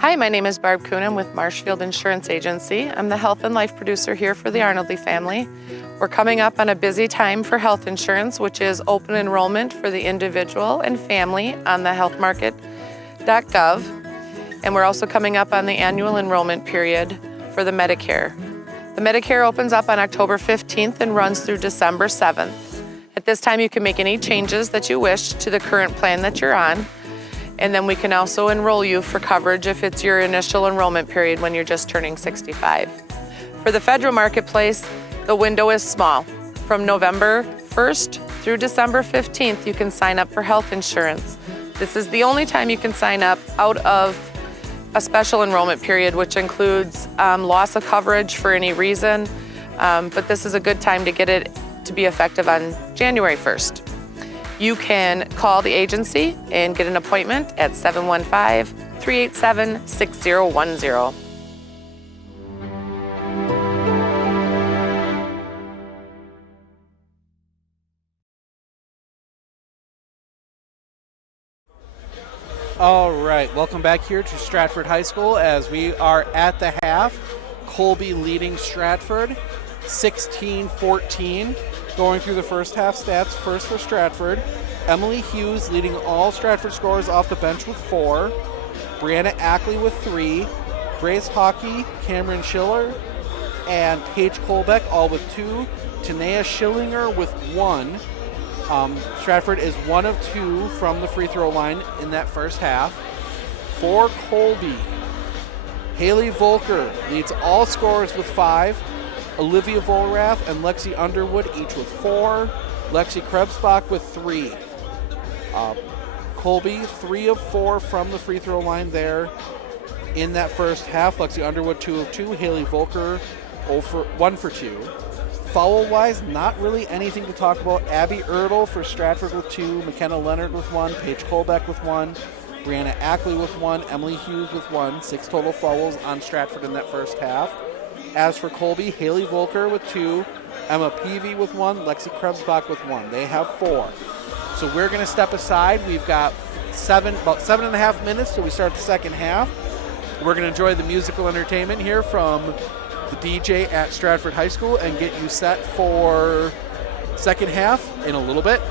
Hi, my name is Barb Kuhn. I'm with Marshfield Insurance Agency. I'm the health and life producer here for the Arnoldly family. We're coming up on a busy time for health insurance, which is open enrollment for the individual and family on the healthmarket.gov. And we're also coming up on the annual enrollment period for the Medicare. The Medicare opens up on October 15th and runs through December 7th. At this time, you can make any changes that you wish to the current plan that you're on. And then we can also enroll you for coverage if it's your initial enrollment period when you're just turning 65. For the federal marketplace, the window is small. From November 1st through December 15th, you can sign up for health insurance. This is the only time you can sign up out of a special enrollment period, which includes loss of coverage for any reason. But this is a good time to get it to be effective on January 1st. You can call the agency and get an appointment at 715-387-6010. All right, welcome back here to Stratford High School as we are at the half. Colby leading Stratford 16-14. Going through the first half stats, first for Stratford, Emily Hughes leading all Stratford scorers off the bench with 4, Brianna Ackley with 3, Grace Hockey, Cameron Schiller, and Paige Colbeck all with 2, Tanea Schillinger with 1. Stratford is 1 of 2 from the free throw line in that first half. For Colby, Haley Volker leads all scorers with 5, Olivia Volrath and Lexi Underwood each with 4. Lexi Krebsbach with 3. Colby, 3 of 4 from the free throw line there in that first half. Lexi Underwood, 2 of 2. Haley Volker, 1 for 2. Foul-wise, not really anything to talk about. Abby Erdl for Stratford with 2. McKenna Leonard with 1. Paige Colbeck with 1. Brianna Ackley with 1. Emily Hughes with 1. 6 total fouls on Stratford in that first half. As for Colby, Haley Volker with 2, Emma Peavy with 1, Lexi Krebsbach with 1. They have 4. So we're going to step aside. We've got about 7.5 minutes till we start the second half. We're going to enjoy the musical entertainment here from the DJ at Stratford High School and get you set for second half in a little bit.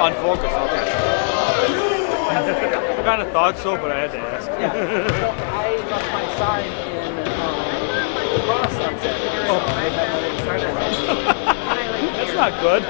On focus, okay. I kind of thought so, but I had to ask. Yeah. I left my sign in the cross sunset. That's not good.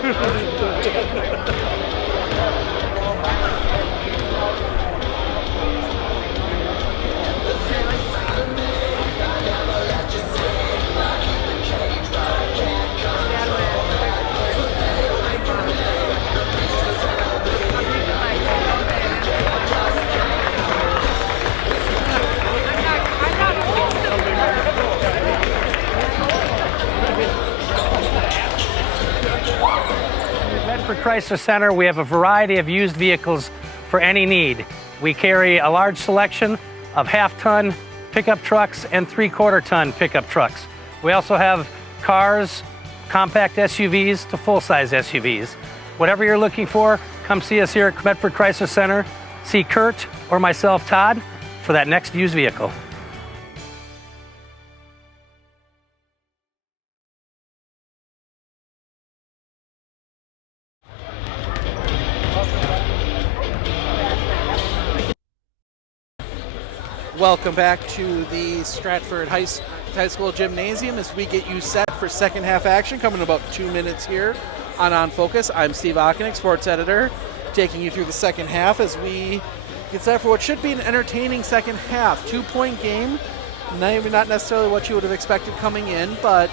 Stratford Chrysler Center, we have a variety of used vehicles for any need. We carry a large selection of half-ton pickup trucks and three-quarter-ton pickup trucks. We also have cars, compact SUVs to full-size SUVs. Whatever you're looking for, come see us here at Stratford Chrysler Center. See Kurt or myself, Todd, for that next used vehicle. Welcome back to the Stratford High School Gymnasium as we get you set for second half action coming in about 2 minutes here on Focus. I'm Steve Ockenick, sports editor, taking you through the second half as we get set for what should be an entertaining second half. 2-point game, maybe not necessarily what you would have expected coming in, but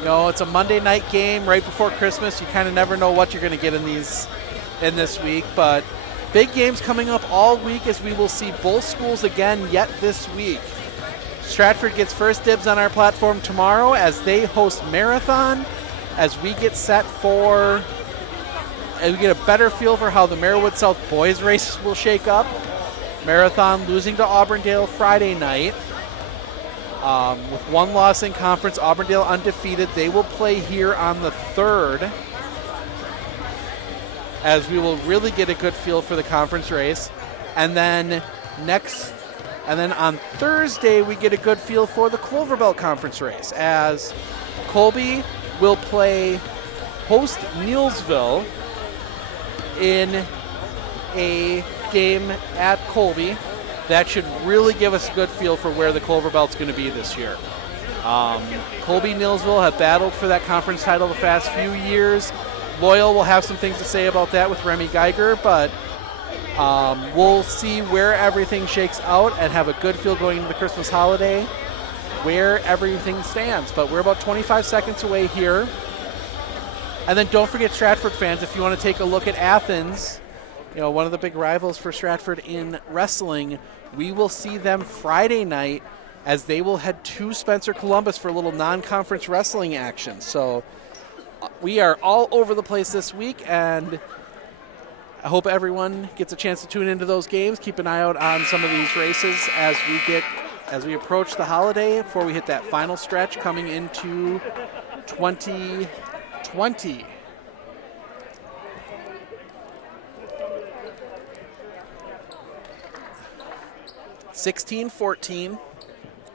you know, it's a Monday night game right before Christmas. You kind of never know what you're going to get in this week, but big games coming up all week as we will see both schools again yet this week. Stratford gets first dibs on our platform tomorrow as they host Marathon as we get set for, and we get a better feel for how the Merriwood South boys race will shake up. Marathon losing to Auburndale Friday night. With one loss in conference, Auburndale undefeated. They will play here on the 3rd. As we will really get a good feel for the conference race. And then on Thursday, we get a good feel for the Clover Belt Conference race as Colby will play host Neillsville in a game at Colby. That should really give us a good feel for where the Clover Belt's going to be this year. Colby Neillsville have battled for that conference title the past few years. Loyal will have some things to say about that with Remy Geiger, but we'll see where everything shakes out and have a good feel going into the Christmas holiday, where everything stands. But we're about 25 seconds away here. And then don't forget, Stratford fans, if you want to take a look at Athens, you know, one of the big rivals for Stratford in wrestling, we will see them Friday night as they will head to Spencer Columbus for a little non-conference wrestling action. So we are all over the place this week, and I hope everyone gets a chance to tune into those games. Keep an eye out on some of these races as we approach the holiday before we hit that final stretch coming into 2020. (16-14).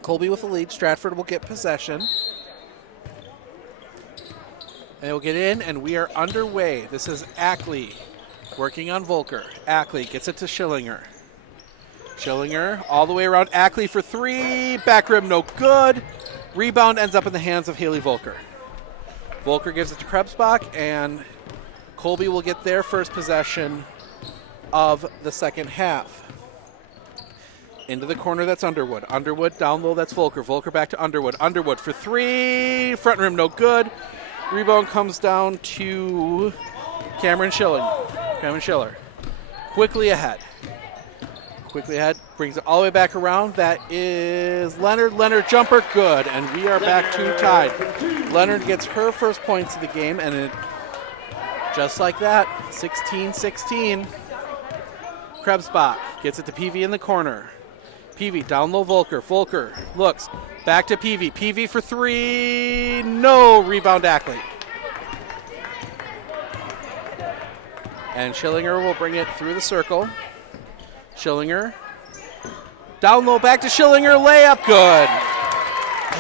Colby with the lead. Stratford will get possession. And we'll get in, and we are underway. This is Ackley working on Volker. Ackley gets it to Schillinger. Schillinger all the way around Ackley for three. Back rim, no good. Rebound ends up in the hands of Haley Volker. Volker gives it to Krebsbach, and Colby will get their first possession of the second half. Into the corner, that's Underwood. Underwood down low, that's Volker. Volker back to Underwood. Underwood for three. Front rim, no good. Rebound comes down to Cameron Schiller. Quickly ahead, brings it all the way back around. That is Leonard. Leonard jumper, good, and we are back to tied. Leonard gets her first points of the game, and it, just like that, 16-16. Krebsbach gets it to Peavy in the corner. Peavy down low, Volker. Volker looks back to Peavy. Peavy for three. No. Rebound Ackley. And Schillinger will bring it through the circle. Schillinger. Down low, back to Schillinger. Layup, good.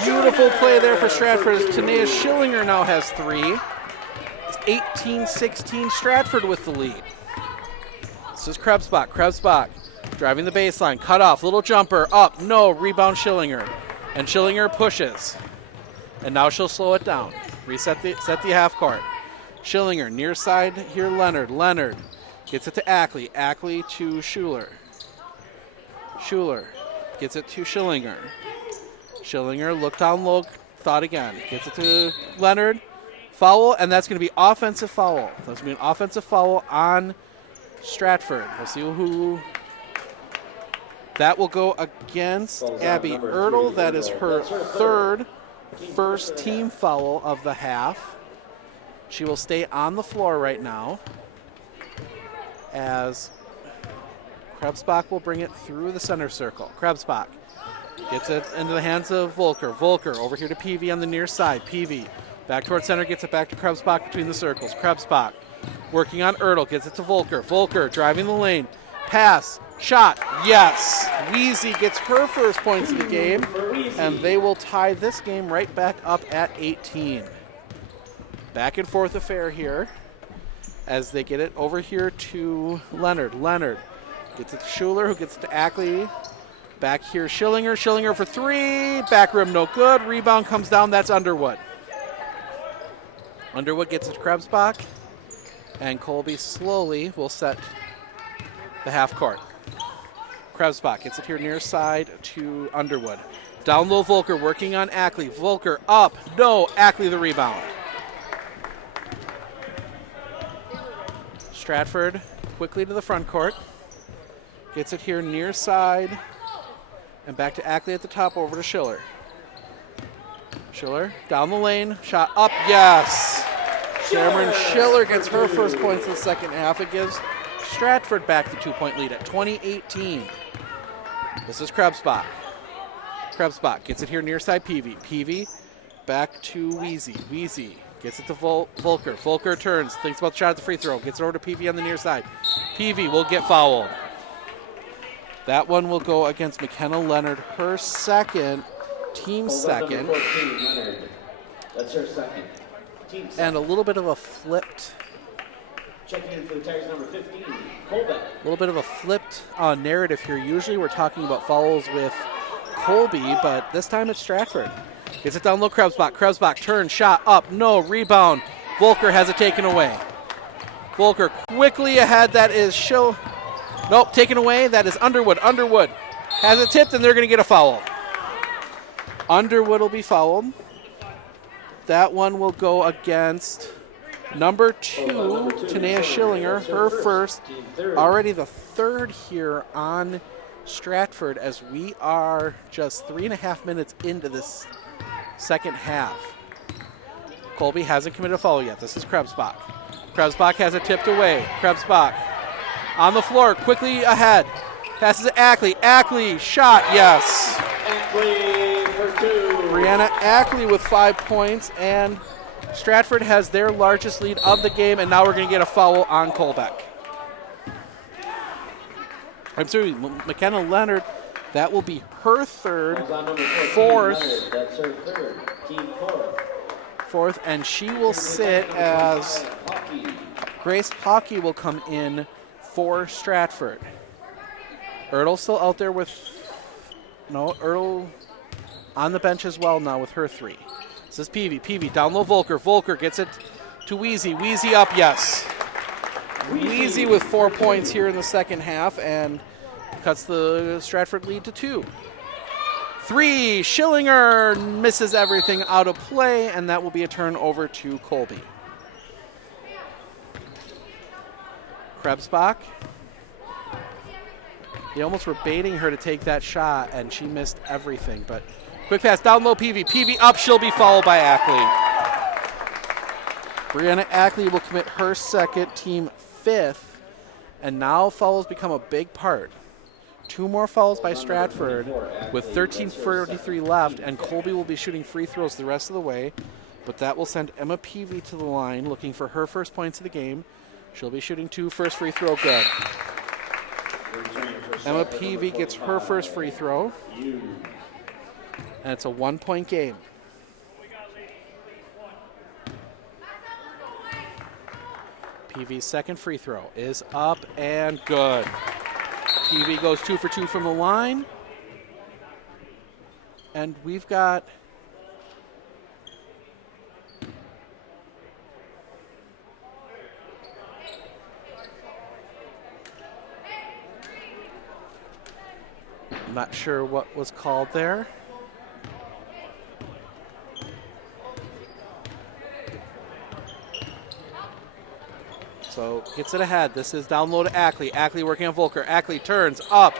Beautiful play there for Stratford. Tanea Schillinger now has three. 18-16, Stratford with the lead. This is Krebsbach. Krebsbach driving the baseline, cut off, little jumper, up, no, rebound Schillinger. And Schillinger pushes. And now she'll slow it down. Set the half court. Schillinger, near side here, Leonard. Leonard gets it to Ackley. Ackley to Schuler. Schuler gets it to Schillinger. Schillinger, look down low, thought again. Gets it to Leonard. Foul, and that's going to be offensive foul. That's going to be an offensive foul on Stratford. We'll see who. That will go against Abby Ertl. That is her first team foul of the half. She will stay on the floor right now as Krebsbach will bring it through the center circle. Krebsbach gets it into the hands of Volker. Volker over here to Peavy on the near side. Peavy back toward center, gets it back to Krebsbach between the circles. Krebsbach working on Ertl, gets it to Volker. Volker driving the lane. Pass, shot, yes. Weezy gets her first points of the game, and they will tie this game right back up at 18. Back and forth affair here as they get it over here to Leonard. Leonard gets it to Schuler, who gets it to Ackley. Back here, Schillinger. Schillinger for three. Back rim, no good. Rebound comes down. That's Underwood. Underwood gets it to Krebsbach. And Colby slowly will set the half court. Krebsbach gets it here near side to Underwood. Down low, Volker working on Ackley. Volker up. No. Ackley the rebound. Stratford quickly to the front court. Gets it here near side. And back to Ackley at the top, over to Schiller. Schiller down the lane. Shot up. Yes. Cameron Schiller gets her first points in the second half. It gives Stratford back the 2-point lead at 20-18. This is Krebsbach. Krebsbach gets it here near side Peavy. Peavy back to Weezy. Weezy gets it to Volker. Volker turns, thinks about the shot at the free throw. Gets it over to Peavy on the near side. Peavy will get fouled. That one will go against McKenna Leonard, her second, team second. That's her second. Team second. And a little bit of a flipped. Checking in for the Tigers, number 15, Colby. A little bit of a flipped narrative here. Usually we're talking about fouls with Colby, but this time it's Stratford. Gets it down low, Krebsbach. Krebsbach turns, shot up, no, rebound. Volker has it taken away. Volker quickly ahead, that is Nope, taken away, that is Underwood. Underwood has it tipped, and they're going to get a foul. Underwood will be fouled. That one will go against number 2, Tanea Schillinger, her first, already the third here on Stratford, as we are just 3.5 minutes into this second half. Colby hasn't committed a foul yet. This is Krebsbach. Krebsbach has it tipped away. Krebsbach on the floor, quickly ahead. Passes to Ackley. Ackley, shot, yes. Ackley for 2. Brianna Ackley with 5 points, and Stratford has their largest lead of the game, and now we're going to get a foul on Colbeck. I'm sorry, McKenna Leonard, that will be her third, fourth. That's her third, team fourth, and she will sit as Grace Hockey will come in for Stratford. Ertl still out there with, no, Ertl on the bench as well now with her 3. This is Peavy. Peavy down low, Volker. Volker gets it to Weezy. Weezy up, yes. Weezy with 4 points here in the second half and cuts the Stratford lead to 2. 3, Schillinger misses everything out of play, and that will be a turnover to Colby. Krebsbach. They almost were baiting her to take that shot, and she missed everything. But quick pass down low, Peavy. Peavy up, she'll be fouled by Ackley. Brianna Ackley will commit her second, team 5th, and now fouls become a big part. 2 more fouls by Stratford with 13:43 left, and Colby will be shooting free throws the rest of the way, but that will send Emma Peavy to the line looking for her first points of the game. She'll be shooting 2, first free throw good. Emma Peavy gets her first free throw, and it's a 1-point game. PV's second free throw is up and good. PV goes 2 for 2 from the line. And we've got I'm not sure what was called there. So gets it ahead. This is down low to Ackley. Ackley working on Volker. Ackley turns up.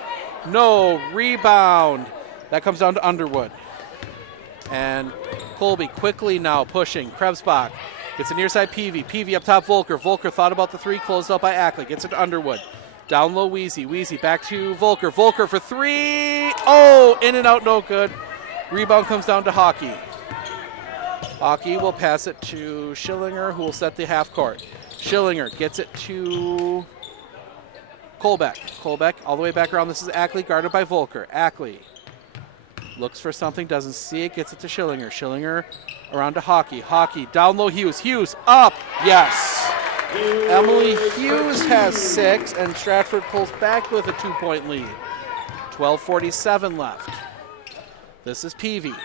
No rebound. That comes down to Underwood. And Colby quickly now pushing. Krebsbach gets a near side Peavy. Peavy up top Volker. Volker thought about the three. Closed out by Ackley. Gets it to Underwood. Down low Wheezy. Wheezy back to Volker. Volker for three. Oh, in and out, no good. Rebound comes down to Hockey. Hockey will pass it to Schillinger, who will set the half court. Schillinger gets it to Colbeck. Colbeck all the way back around. This is Ackley guarded by Volker. Ackley looks for something, doesn't see it, gets it to Schillinger. Schillinger around to Hockey. Hockey down low Hughes. Hughes up. Yes. Emily Hughes has 6, and Stratford pulls back with a 2-point lead. 12:47 left. This is Peavy.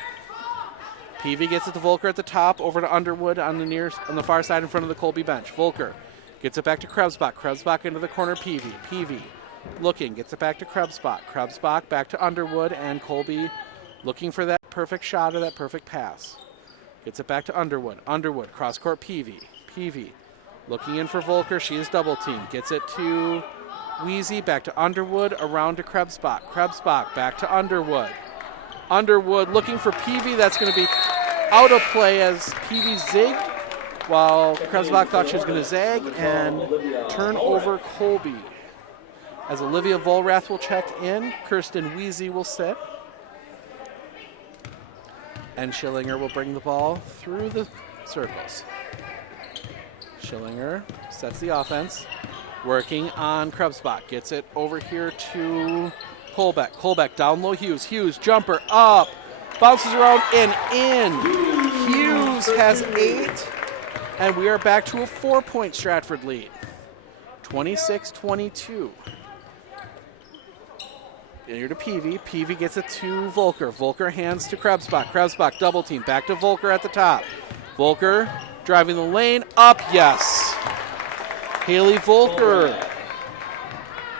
Peavy gets it to Volker at the top, over to Underwood on the far side in front of the Colby bench. Volker gets it back to Krebsbach. Krebsbach into the corner, Peavy. Peavy looking, gets it back to Krebsbach. Krebsbach back to Underwood, and Colby looking for that perfect shot or that perfect pass. Gets it back to Underwood. Underwood, cross-court Peavy. Peavy looking in for Volker. She is double-teamed. Gets it to Wheezy, back to Underwood, around to Krebsbach. Krebsbach back to Underwood. Underwood looking for Peavy. That's going to be out of play as Peavy zigged while Krebsbach thought she was going to zag and turn over Colby. As Olivia Volrath will check in, Kirsten Wheezy will sit. And Schillinger will bring the ball through the circles. Schillinger sets the offense, working on Krebsbach. Gets it over here to Colbeck. Colbeck down low Hughes. Hughes jumper up. Bounces around and in. Hughes has 8. And we are back to a 4-point Stratford lead. 26-22. Here to Peavy. Peavy gets it to Volker. Volker hands to Krebsbach. Krebsbach double team. Back to Volker at the top. Volker driving the lane. Up, yes. Haley Volker.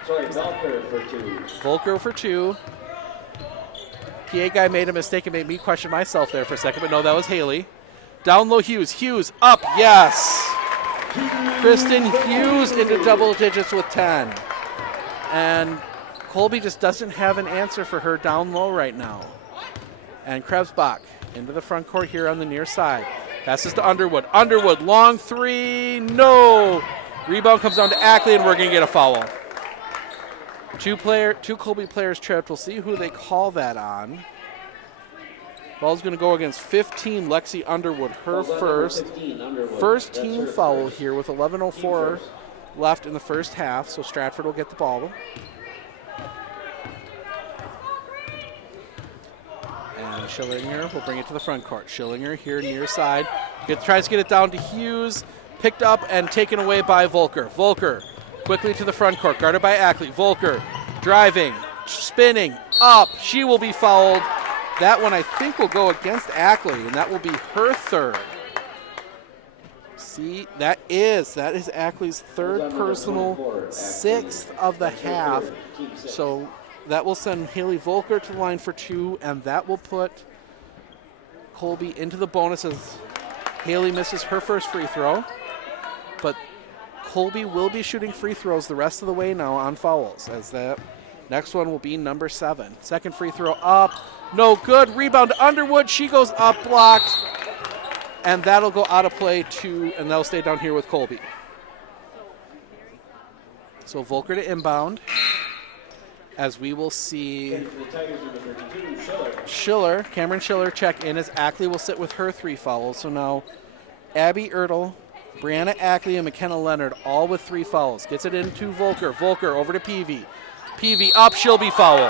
Sorry, Volker for 2. Volker for 2. PA guy made a mistake and made me question myself there for a second, but no, that was Haley. Down low Hughes. Hughes up, yes. Kristen Hughes into double digits with 10. And Colby just doesn't have an answer for her down low right now. And Krebsbach into the front court here on the near side. Passes to Underwood. Underwood, long 3, no. Rebound comes down to Ackley, and we're going to get a foul. Two Colby players tripped. We'll see who they call that on. Ball's going to go against 15, Lexi Underwood. Her first team foul here with 11:04 left in the first half, so Stratford will get the ball. And Schillinger will bring it to the front court. Schillinger here near side. Tries to get it down to Hughes. Picked up and taken away by Volker. Volker quickly to the front court, guarded by Ackley. Volker driving, spinning, up. She will be fouled. That one I think will go against Ackley, and that will be her third. See, that is Ackley's third personal, 6th of the half. So that will send Haley Volker to the line for 2, and that will put Colby into the bonus as Haley misses her first free throw. But Colby will be shooting free throws the rest of the way now on fouls, as that next one will be number 7. Second free throw up, no good. Rebound to Underwood. She goes up, blocked, and that'll go out of play too, and they'll stay down here with Colby. So Volker to inbound, as we will see Cameron Schiller check in as Ackley will sit with her 3 fouls. So now Abby Ertl, Brianna Ackley, and McKenna Leonard all with 3 fouls. Gets it into Volker. Volker over to Peavy. Peavy up, she'll be fouled.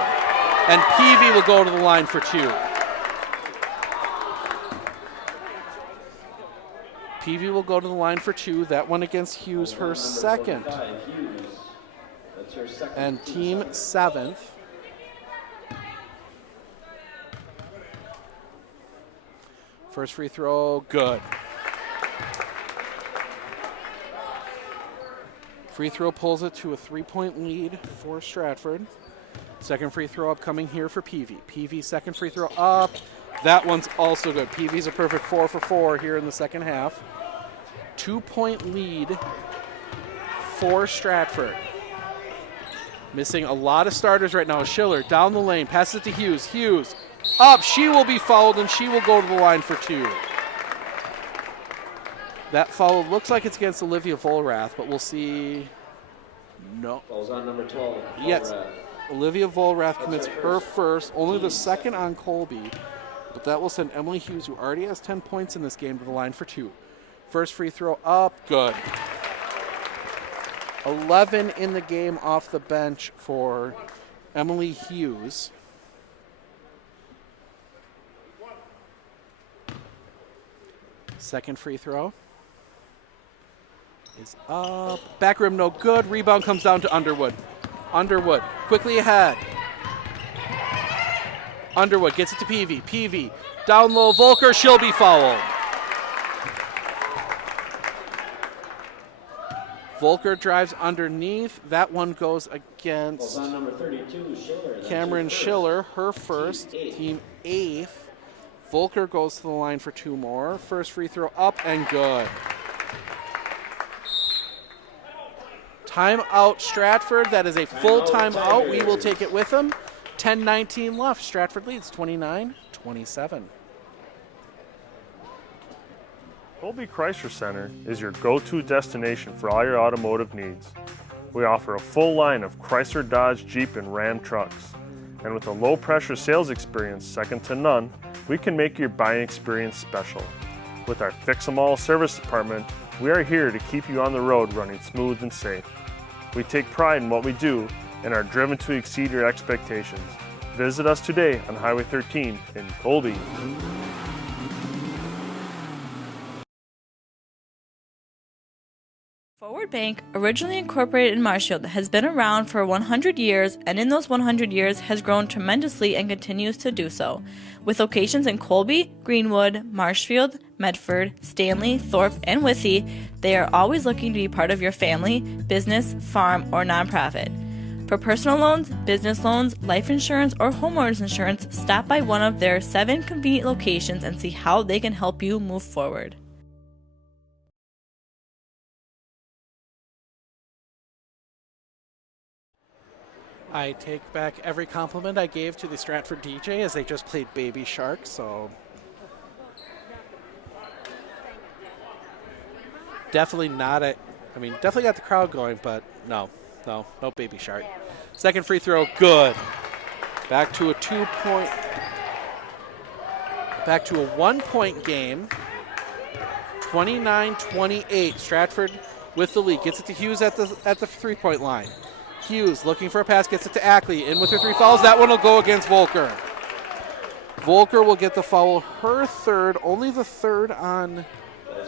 And Peavy will go to the line for 2. Peavy will go to the line for 2. That one against Hughes, her second. That's her second. And team 7th. First free throw, good. Free throw pulls it to a 3-point lead for Stratford. Second free throw upcoming here for Peavy. Peavy, second free throw up. That one's also good. Peavy's a perfect 4 for 4 here in the second half. 2-point lead for Stratford. Missing a lot of starters right now. Schiller down the lane, passes it to Hughes. Hughes up. She will be fouled, and she will go to the line for 2. That foul looks like it's against Olivia Volrath, but we'll see. No. Falls on number 12. Yes. Olivia Volrath commits her first, only the second on Colby, but that will send Emily Hughes, who already has 10 points in this game, to the line for 2. First free throw up, good. 11 in the game off the bench for Emily Hughes. Second free throw is up. Back rim, no good. Rebound comes down to Underwood. Underwood quickly ahead. Underwood gets it to Peavy. Peavy down low. Volker, she'll be fouled. Volker drives underneath. That one goes against number 32, Schiller. Cameron Schiller, her first, team 8th. Volker goes to the line for 2 more. First free throw up and good. Timeout Stratford. That is a full timeout. We will take it with them. 10-19 left. Stratford leads 29-27. Colby Chrysler Center is your go-to destination for all your automotive needs. We offer a full line of Chrysler, Dodge, Jeep, and Ram trucks. And with a low-pressure sales experience second to none, we can make your buying experience special. With our Fix 'em All service department, we are here to keep you on the road running smooth and safe. We take pride in what we do and are driven to exceed your expectations. Visit us today on Highway 13 in Colby. Forward Bank, originally incorporated in Marshfield, has been around for 100 years, and in those 100 years has grown tremendously and continues to do so. With locations in Colby, Greenwood, Marshfield, Medford, Stanley, Thorpe, and Withee, they are always looking to be part of your family, business, farm, or nonprofit. For personal loans, business loans, life insurance, or homeowners insurance, stop by one of their 7 convenient locations and see how they can help you move forward. I take back every compliment I gave to the Stratford DJ as they just played Baby Shark, so definitely not definitely got the crowd going, but no Baby Shark. Second free throw, good. Back to a 1-point game. 29-28. Stratford with the lead. Gets it to Hughes at the 3-point line. Hughes looking for a pass, gets it to Ackley. In with her 3 fouls. That one will go against Volker. Volker will get the foul, her third, only the third on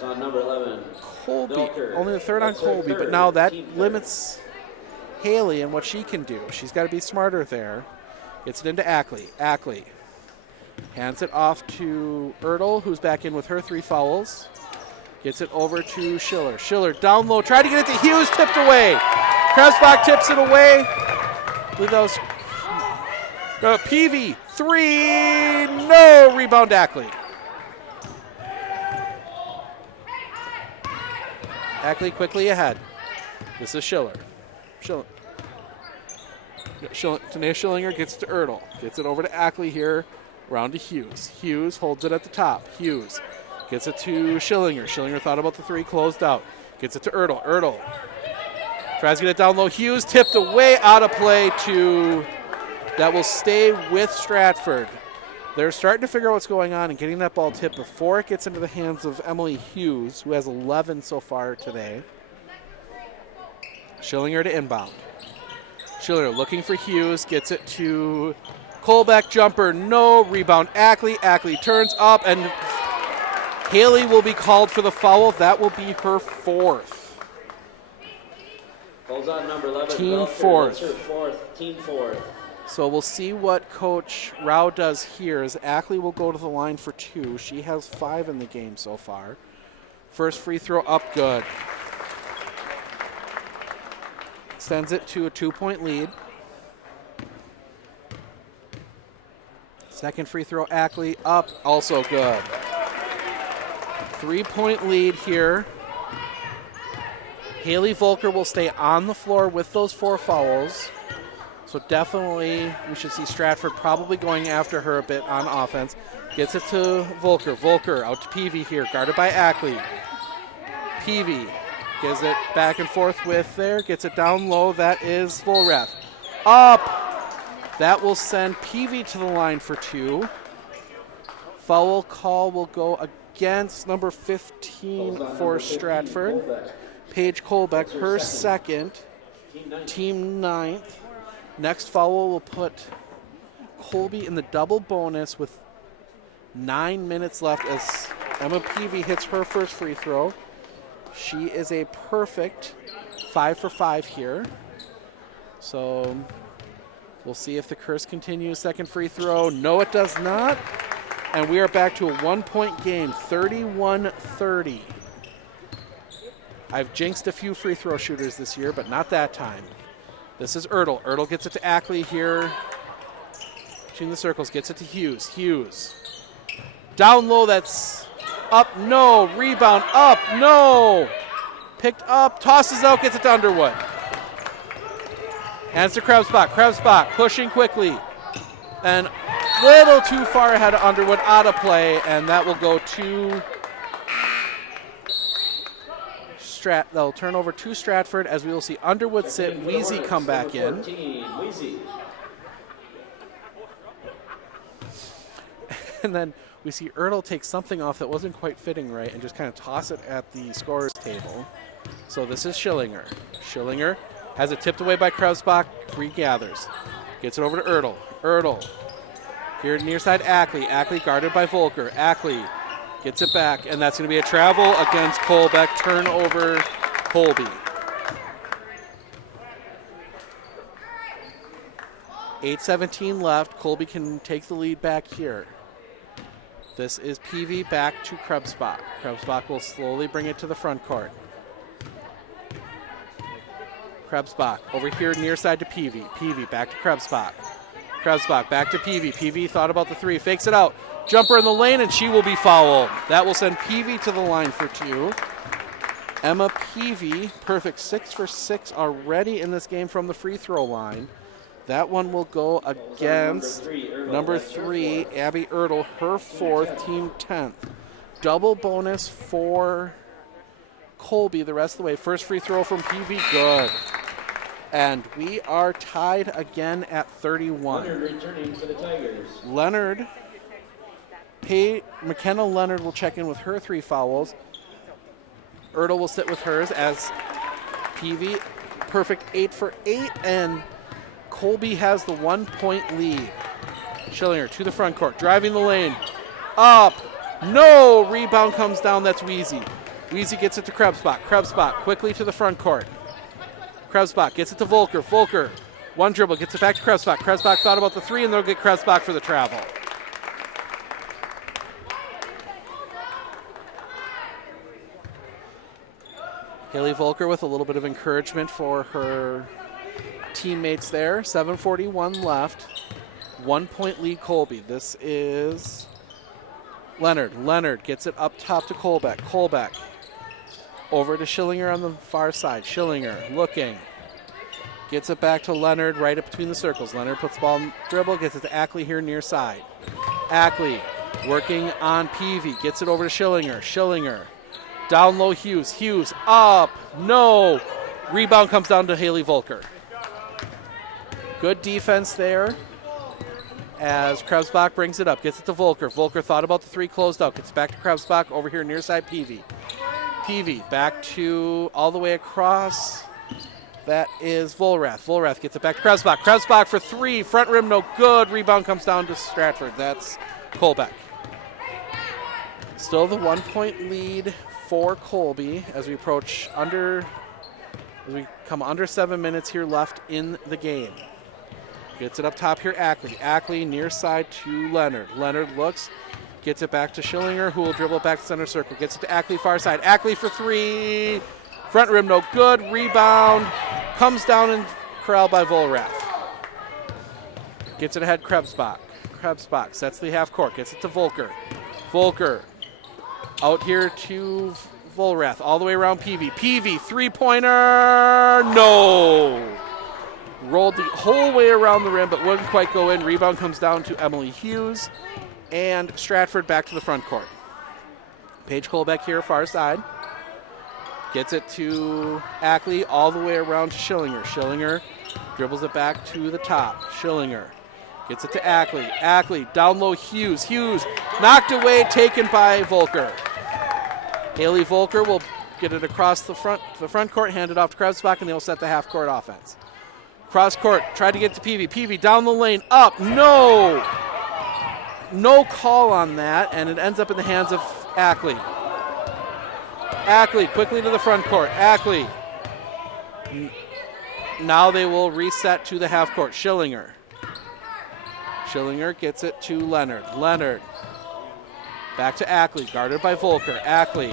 number 11. Colby. Volker. Only the third on That's her Colby, third, but now that team third. limits Haley and what she can do. She's got to be smarter there. Gets it into Ackley. Ackley hands it off to Ertl, who's back in with her 3 fouls. Gets it over to Schiller. Schiller down low, tried to get it to Hughes, tipped away. Krebsbach tips it away. I believe that was Peavy. 3, no, rebound Ackley. Ackley quickly ahead. This is Schiller. Tanae Schillinger gets to Ertl. Gets it over to Ackley here. Round to Hughes. Hughes holds it at the top. Hughes gets it to Schillinger. Schillinger thought about the 3, closed out. Gets it to Ertl. Ertl tries to get it down low. Hughes tipped away, out of play that will stay with Stratford. They're starting to figure out what's going on and getting that ball tipped before it gets into the hands of Emily Hughes, who has 11 so far today. Schillinger to inbound. Schiller looking for Hughes, gets it to Colbeck, jumper, no, rebound Ackley. Ackley turns up, and Haley will be called for the foul. That will be her fourth. Falls on number 11. Team Belcher. fourth. That's her fourth. Team fourth. So we'll see what Coach Rao does here as Ackley will go to the line for 2. She has 5 in the game so far. First free throw up, good. Sends it to a 2-point lead. Second free throw, Ackley up, also good. 3-point lead here. Haley Volker will stay on the floor with those 4 fouls. So definitely we should see Stratford probably going after her a bit on offense. Gets it to Volker. Volker out to Peavy here, guarded by Ackley. Peavy gives it back and forth with there. Gets it down low. That is Volrath. Up. That will send Peavy to the line for 2. Foul call will go against number 15 for Stratford. Paige Colbeck, her second. Team 9th. Next foul will put Colby in the double bonus with 9 minutes left as Emma Peavy hits her first free throw. She is a perfect 5 for 5 here. So we'll see if the curse continues. Second free throw. No, it does not. And we are back to a 1-point game, 31-30. I've jinxed a few free throw shooters this year, but not that time. This is Ertl. Ertl gets it to Ackley here. Between the circles, gets it to Hughes. Hughes. Down low, that's up, no. Rebound, up, no. Picked up, tosses out, gets it to Underwood. Hands to Krebsbach. Krebsbach pushing quickly. And a little too far ahead of Underwood, out of play, and that will go to they'll turn over to Stratford as we will see Underwood sit, Wheezy come back in. And then we see Ertl take something off that wasn't quite fitting right and just kind of toss it at the scorer's table. So this is Schillinger. Schillinger has it tipped away by Krebsbach, regathers. Gets it over to Ertl. Ertl. Here near side Ackley. Ackley guarded by Volker. Ackley gets it back, and that's going to be a travel against Colbeck. Turnover, Colby. 8:17 left. Colby can take the lead back here. This is Peavy back to Krebsbach. Krebsbach will slowly bring it to the front court. Krebsbach over here near side to Peavy. Peavy back to Krebsbach. Krebsbach back to Peavy. Peavy thought about the 3, fakes it out. Jumper in the lane, and she will be fouled. That will send Peavy to the line for 2. Emma Peavy, perfect 6 for 6 already in this game from the free throw line. That one will go against number 3, Abby Ertl, her 4th, team 10th. Double bonus for Colby the rest of the way. First free throw from Peavy, good. And we are tied again at 31. Leonard returning for the Tigers. Leonard. McKenna Leonard will check in with her 3 fouls. Ertl will sit with hers as Peavy, perfect 8 for 8, and Colby has the 1-point lead. Schillinger to the front court, driving the lane, up, no, rebound comes down, that's Wheezy. Wheezy gets it to Krebsbach. Krebsbach quickly to the front court. Krebsbach gets it to Volker. Volker, one dribble, gets it back to Krebsbach. Krebsbach thought about the 3, and they'll get Krebsbach for the travel. Haley Volker with a little bit of encouragement for her teammates there. 7:41 left. 1-point lead Colby. This is Leonard. Leonard gets it up top to Colbeck. Colbeck over to Schillinger on the far side. Schillinger looking. Gets it back to Leonard right up between the circles. Leonard puts the ball in dribble, gets it to Ackley here near side. Ackley working on Peavy. Gets it over to Schillinger. Schillinger. Down low Hughes. Hughes up. No. Rebound comes down to Haley Volker. Good defense there as Krebsbach brings it up. Gets it to Volker. Volker thought about the 3, closed out. Gets back to Krebsbach over here near side Peavy. Peavy back to all the way across. That is Volrath. Volrath gets it back to Krebsbach. Krebsbach for 3. Front rim no good. Rebound comes down to Stratford. That's Colbeck. Still the 1-point lead for Colby as we approach as we come under 7 minutes here left in the game. Gets it up top here, Ackley. Ackley near side to Leonard. Leonard looks, gets it back to Schillinger, who will dribble it back to center circle. Gets it to Ackley, far side. Ackley for three. Front rim, no good. Rebound. Comes down and corralled by Volrath. Gets it ahead, Krebsbach. Krebsbach sets the half court. Gets it to Volker. Volker out here to Volrath. All the way around Peavy. Peavy, three-pointer. No. Rolled the whole way around the rim, but wouldn't quite go in. Rebound comes down to Emily Hughes. And Stratford back to the front court. Paige Colbeck here, far side. Gets it to Ackley, all the way around to Schillinger. Schillinger dribbles it back to the top. Schillinger gets it to Ackley. Ackley, down low, Hughes. Hughes knocked away, taken by Volker. Haley Volker will get it across the front court, hand it off to Krebsbach, and they'll set the half-court offense. Cross court, tried to get to Peavy. Peavy down the lane, up, no! No call on that, and it ends up in the hands of Ackley. Ackley quickly to the front court. Ackley. Now they will reset to the half court. Schillinger. Schillinger gets it to Leonard. Leonard. Back to Ackley, guarded by Volker. Ackley.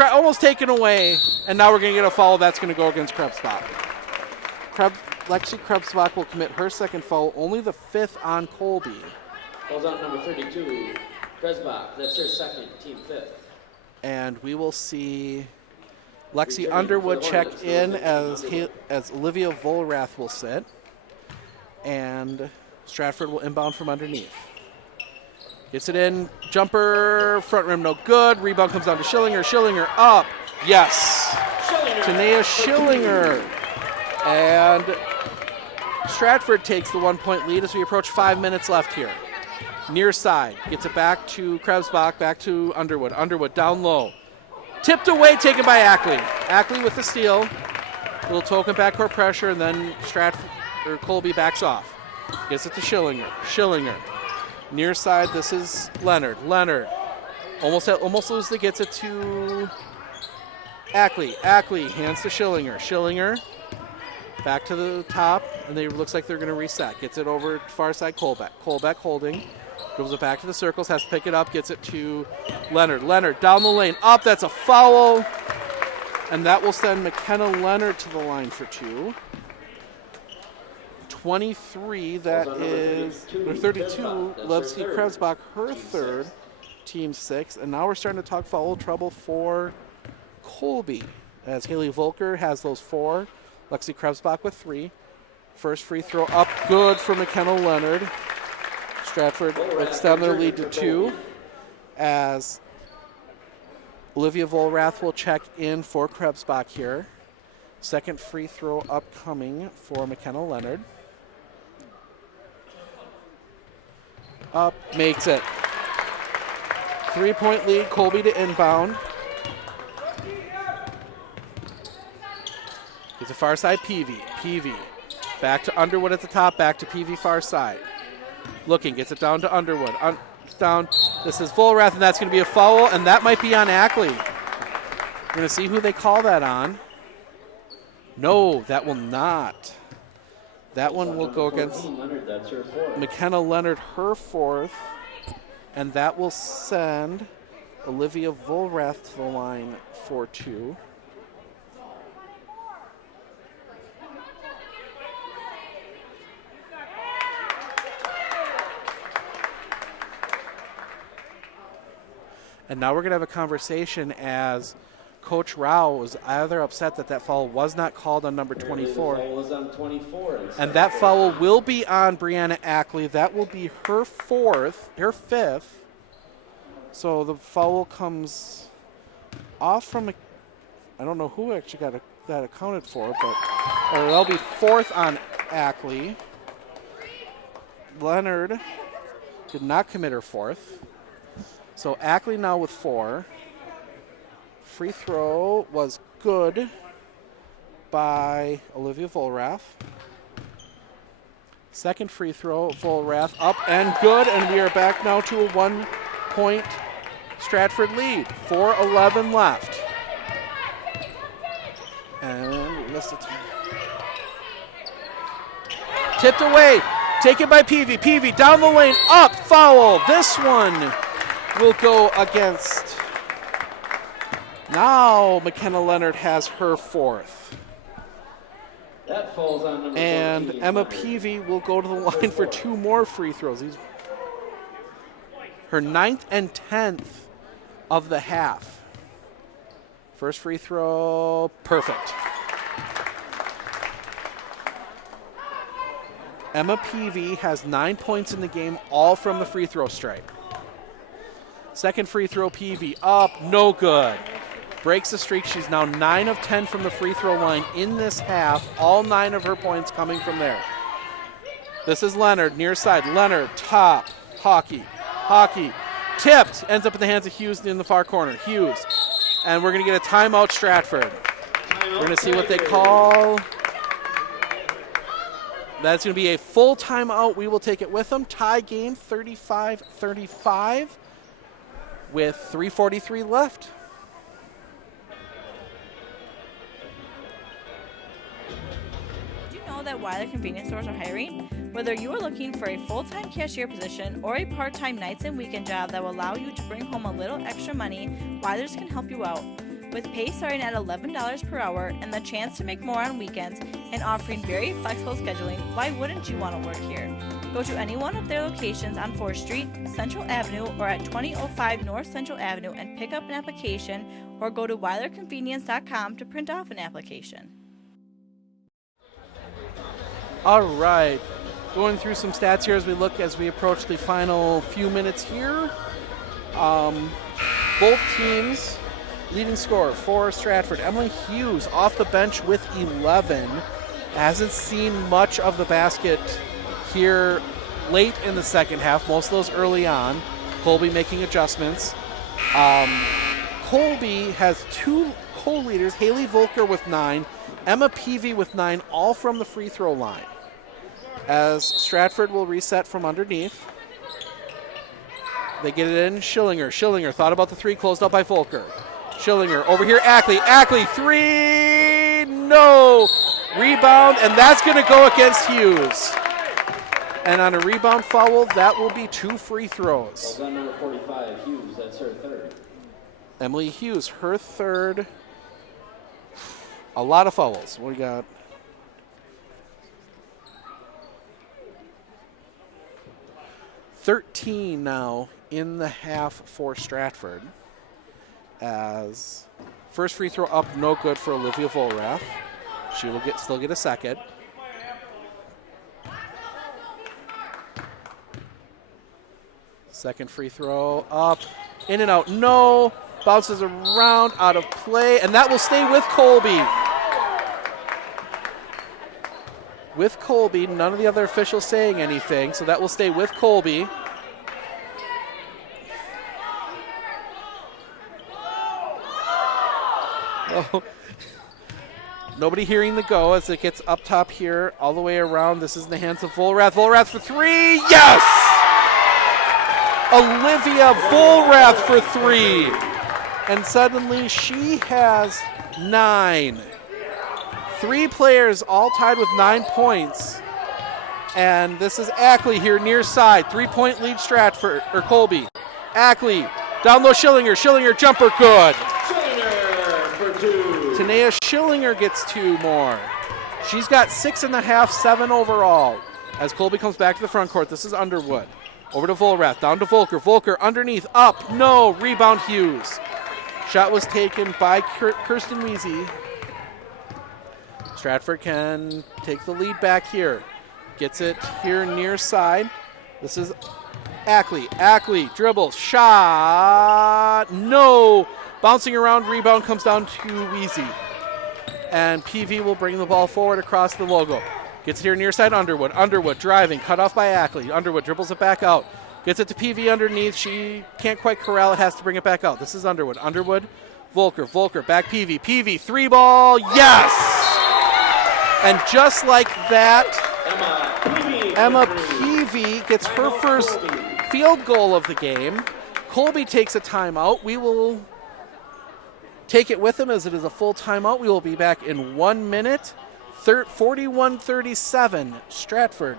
Almost taken away, and now we're going to get a foul. That's going to go against Krebsbach. Lexi Krebsbach will commit her second foul, only the fifth on Colby. Falls on number 32, Krebsbach. That's her second, team fifth. And we will see Lexi Underwood check in as Olivia Volrath will sit. And Stratford will inbound from underneath. Gets it in, jumper, front rim no good. Rebound comes down to Schillinger. Schillinger up, yes. Tanea Schillinger. And Stratford takes the 1-point lead as we approach 5 minutes left here. Near side, gets it back to Krebsbach, back to Underwood. Underwood down low. Tipped away, taken by Ackley. Ackley with the steal. Little token backcourt pressure, and then Colby backs off. Gets it to Schillinger. Schillinger. Near side, this is Leonard. Leonard almost loses, gets it to Ackley. Ackley hands to Schillinger. Schillinger back to the top, and it looks like they're going to reset. Gets it over far side, Colbeck. Colbeck holding. Dribbles it back to the circles, has to pick it up, gets it to Leonard. Leonard down the lane, up, that's a foul. And that will send McKenna Leonard to the line for two. 23, that is, or 32, Levski Krebsbach, her third, team sixth. And now we're starting to talk foul trouble for Colby, as Haley Volker has those four. Lexi Krebsbach with three. First free throw up, good for McKenna Leonard. Stratford extend their lead to two, as Olivia Volrath will check in for Krebsbach here. Second free throw upcoming for McKenna Leonard. Up, makes it. 3-point lead, Colby to inbound. Gets a far side, Peavy. Peavy. Back to Underwood at the top, back to Peavy far side. Looking, gets it down to Underwood. Down. This is Volrath, and that's going to be a foul, and that might be on Ackley. We're going to see who they call that on. No, that will not. That one will go against McKenna Leonard, her fourth, and that will send Olivia Volrath to the line for two. And now we're going to have a conversation, as Coach Rao was either upset that foul was not called on number 24. And that foul will be on Brianna Ackley. That will be her fifth. So the foul comes off from, I don't know who actually got that accounted for, but that'll be fourth on Ackley. Leonard did not commit her fourth. So Ackley now with four. Free throw was good by Olivia Volrath. Second free throw, Volrath up and good, and we are back now to a 1 3-point Stratford lead. 4:11 left. And we missed it. Tipped away. Taken by Peavy. Peavy down the lane. Up. Foul. This one will go against. Now McKenna Leonard has her fourth. That falls on number And 14, Emma Leonard. Peavy will go to the line for 2 more free throws. Her 9th and 10th of the half. First free throw, perfect. Emma Peavy has 9 points in the game, all from the free throw stripe. Second free throw, Peavy up, no good. Breaks the streak. She's now 9 of 10 from the free throw line in this half. All 9 of her points coming from there. This is Leonard, near side. Leonard, top, Hockey, tipped, ends up in the hands of Hughes in the far corner. Hughes, and we're going to get a timeout, Stratford. We're going to see what they call. That's going to be a full timeout. We will take it with them. Tie game, 35-35, with 3:43 left. Did you know that Weiler convenience stores are hiring? Whether you are looking for a full-time cashier position or a part-time nights and weekend job that will allow you to bring home a little extra money, Weiler's can help you out. With pay starting at $11 per hour and the chance to make more on weekends and offering very flexible scheduling, why wouldn't you want to work here? Go to any one of their locations on 4th Street, Central Avenue, or at 2005 North Central Avenue and pick up an application, or go to weilerconvenience.com to print off an application. All right. Going through some stats here as we approach the final few minutes here. Both teams leading scorer for Stratford, Emily Hughes off the bench with 11. Hasn't seen much of the basket here late in the second half, most of those early on. Colby making adjustments. Colby has 2 co-leaders, Haley Volker with 9, Emma Peavy with 9, all from the free throw line. As Stratford will reset from underneath. They get it in, Schillinger. Schillinger thought about the 3, closed out by Volker. Schillinger over here, Ackley. Ackley, 3, no. Rebound, and that's going to go against Hughes. And on a rebound foul, that will be 2 free throws. Falls on number 45, Hughes. That's her third. Emily Hughes, her third. A lot of fouls. What do we got? $13 now in the half for Stratford. As first free throw up, no good for Olivia Volrath. She will still get a second. Second free throw up, in and out, no. Bounces around, out of play, and that will stay with Colby. With Colby, none of the other officials saying anything, so that will stay with Colby. Oh. Nobody hearing the go as it gets up top here, all the way around. This is in the hands of Volrath. Volrath for 3, yes! Olivia Volrath for 3. And suddenly she has 9. 3 players all tied with 9 points. And this is Ackley here near side. 3-point lead Stratford, or Colby. Ackley, down low Schillinger. Schillinger jumper, good. Schillinger for 2. Tanea Schillinger gets 2 more. She's got 6.5, 7 overall. As Colby comes back to the front court, this is Underwood. Over to Volrath, down to Volker. Volker underneath, up, no, rebound Hughes. Shot was taken by Kirsten Weezy. Stratford can take the lead back here. Gets it here near side. This is Ackley. Ackley dribbles, shot, no. Bouncing around, rebound comes down to Weezy. And PV will bring the ball forward across the logo. Gets it here near side, Underwood. Underwood driving, cut off by Ackley. Underwood dribbles it back out. Gets it to PV underneath. She can't quite corral it, has to bring it back out. This is Underwood. Underwood, Volker. Volker, back PV. PV, 3 ball, yes! And just like that, Emma Peavy gets her first field goal of the game. Colby takes a timeout. We will take it with him as it is a full timeout. We will be back in 1 minute. 41-37, Stratford,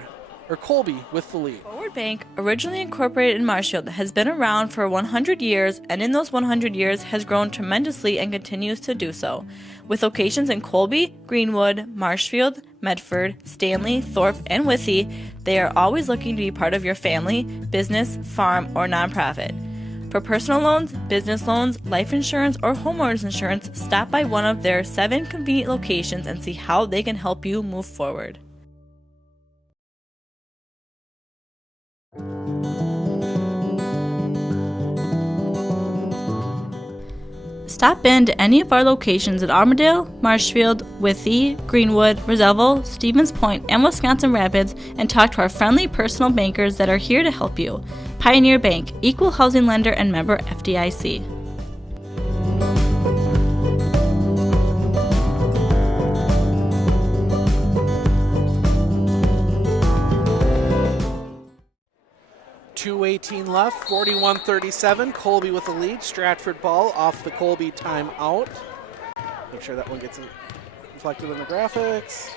or Colby with the lead. Forward Bank, originally incorporated in Marshfield, has been around for 100 years, and in those 100 years has grown tremendously and continues to do so. With locations in Colby, Greenwood, Marshfield, Medford, Stanley, Thorpe, and Withee, they are always looking to be part of your family, business, farm, or nonprofit. For personal loans, business loans, life insurance, or homeowners insurance, stop by one of their 7 convenient locations and see how they can help you move forward. Stop in to any of our locations at Armadale, Marshfield, Withee, Greenwood, Roseville, Stevens Point, and Wisconsin Rapids and talk to our friendly personal bankers that are here to help you. Pioneer Bank, equal housing lender and member FDIC. .218 left, 41-37. Colby with the lead. Stratford ball off the Colby timeout. Make sure that one gets reflected in the graphics.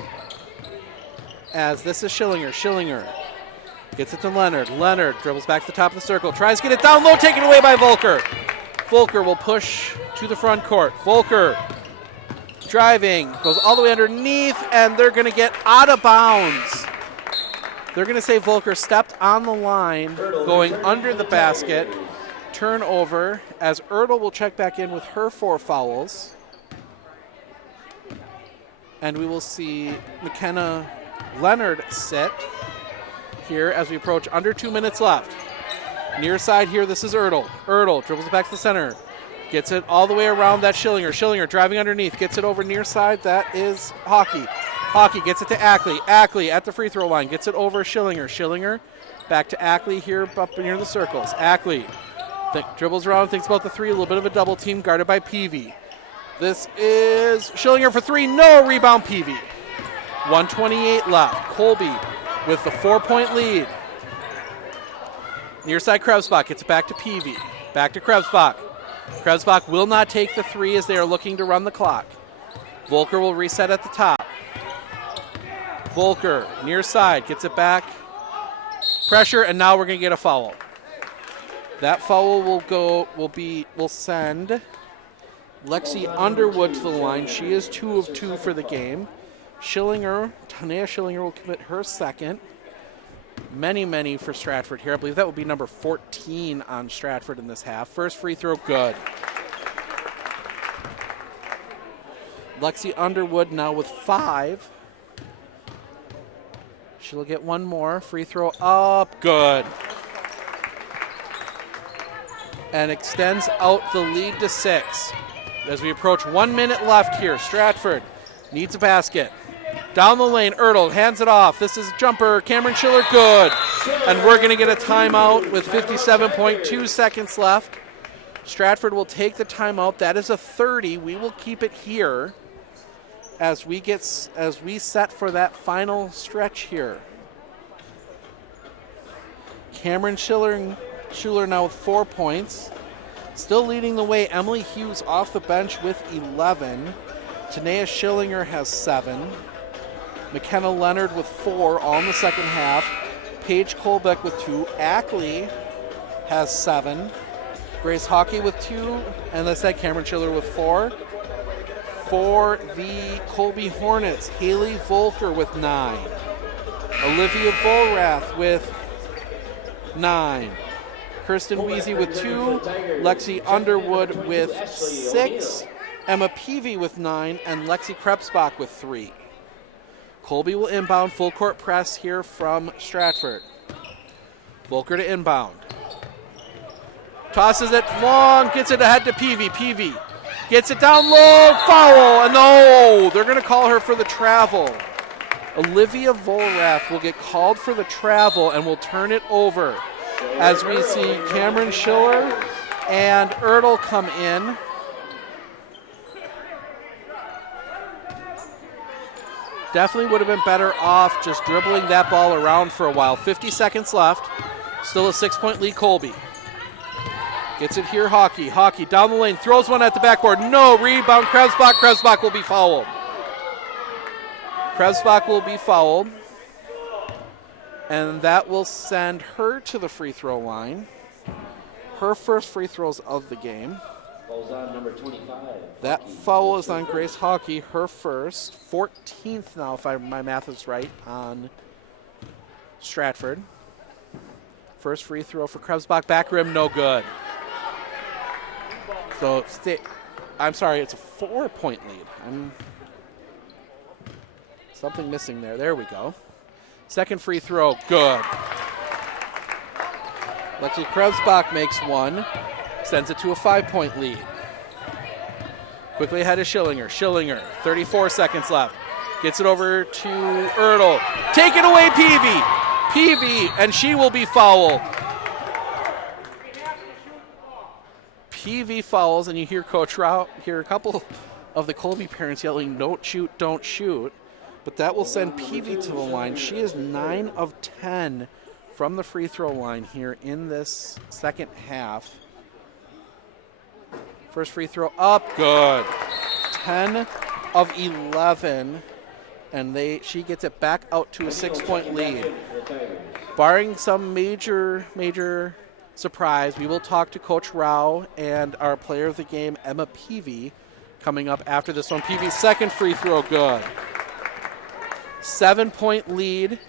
As this is Schillinger. Schillinger gets it to Leonard. Leonard dribbles back to the top of the circle. Tries to get it down low, taken away by Volker. Volker will push to the front court. Volker driving, goes all the way underneath, and they're going to get out of bounds. They're going to say Volker stepped on the line, going under the basket. Turnover, as Ertl will check back in with her 4 fouls. And we will see McKenna Leonard sit here as we approach under 2 minutes left. Near side here, this is Ertl. Ertl dribbles it back to the center. Gets it all the way around that Schillinger. Schillinger driving underneath. Gets it over near side. That is Hockey. Hockey gets it to Ackley. Ackley at the free throw line. Gets it over Schillinger. Schillinger back to Ackley here up near the circles. Ackley dribbles around, thinks about the 3. A little bit of a double team guarded by Peavy. This is Schillinger for 3. No, rebound Peavy. 1:28 left. Colby with the 4-point lead. Near side Krebsbach gets it back to Peavy. Back to Krebsbach. Krebsbach will not take the 3 as they are looking to run the clock. Volker will reset at the top. Volker, near side, gets it back. Pressure, and now we're going to get a foul. That foul will send Lexi Underwood to the line. She is 2 of 2 for the game. Tanea Schillinger will commit her second. Many for Stratford here. I believe that would be number 14 on Stratford in this half. First free throw, good. Lexi Underwood now with 5. She'll get one more. Free throw up, good. And extends out the lead to 6. As we approach 1 minute left here, Stratford needs a basket. Down the lane, Ertl hands it off. This is jumper, Cameron Schiller, good. And we're going to get a timeout with 57.2 seconds left. Stratford will take the timeout. That is a 30. We will keep it here as we set for that final stretch here. Cameron Schiller now with 4 points. Still leading the way, Emily Hughes off the bench with 11. Tanea Schillinger has 7. McKenna Leonard with 4, all in the second half. Paige Kolbeck with 2. Ackley has 7. Grace Hockey with 2. And let's say Cameron Schiller with 4. For the Colby Hornets, Haley Volker with 9. Olivia Volrath with 9. Kirsten Weezy with 2. Lexi Underwood with 6. Emma Peavy with 9. And Lexi Krebsbach with 3. Colby will inbound, full court press here from Stratford. Volker to inbound. Tosses it long, gets it ahead to Peavy. Peavy gets it down low, foul, and no, they're going to call her for the travel. Olivia Volrath will get called for the travel and will turn it over as we see Cameron Schiller and Ertl come in. Definitely would have been better off just dribbling that ball around for a while. 50 seconds left. Still a 6-point lead, Colby. Gets it here, Hockey. Hockey down the lane, throws one at the backboard. No, rebound, Krebsbach. Krebsbach will be fouled. Krebsbach will be fouled. And that will send her to the free throw line. Her first free throws of the game. Foul's on number 25. That foul is on Grace Hockey, her first. 14th now, if my math is right, on Stratford. First free throw for Krebsbach, back rim, no good. So, I'm sorry, it's a 4-point lead. Something missing there. There we go. Second free throw, good. Lexi Krebsbach makes one, sends it to a 5-point lead. Quickly ahead of Schillinger. Schillinger, 34 seconds left. Gets it over to Ertl. Taken away, Peavy. Peavy, and she will be fouled. Peavy fouls, and you hear Coach Rao, hear a couple of the Colby parents yelling, don't shoot, don't shoot. But that will send Peavy to the line. She is 9 of 10 from the free throw line here in this second half. First free throw up, good. 10 of 11, and she gets it back out to a 6-point lead. Barring some major surprise, we will talk to Coach Rao and our player of the game, Emma Peavy, coming up after this one. Peavy's second free throw, good. 7-point lead.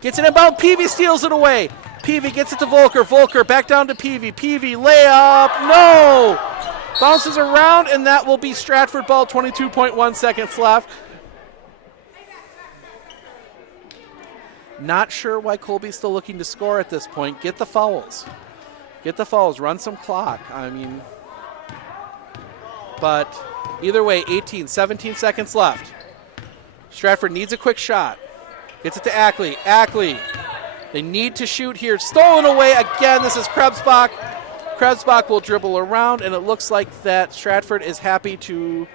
Gets it inbound. Peavy steals it away. Peavy gets it to Volker. Volker back down to Peavy. Peavy layup. No! Bounces around, and that will be Stratford ball. 22.1 seconds left. Not sure why Colby's still looking to score at this point. Get the fouls. Get the fouls. Run some clock. But either way, 17 seconds left. Stratford needs a quick shot. Gets it to Ackley. Ackley. They need to shoot here. Stolen away again. This is Krebsbach. Krebsbach will dribble around, and it looks like that Stratford is happy to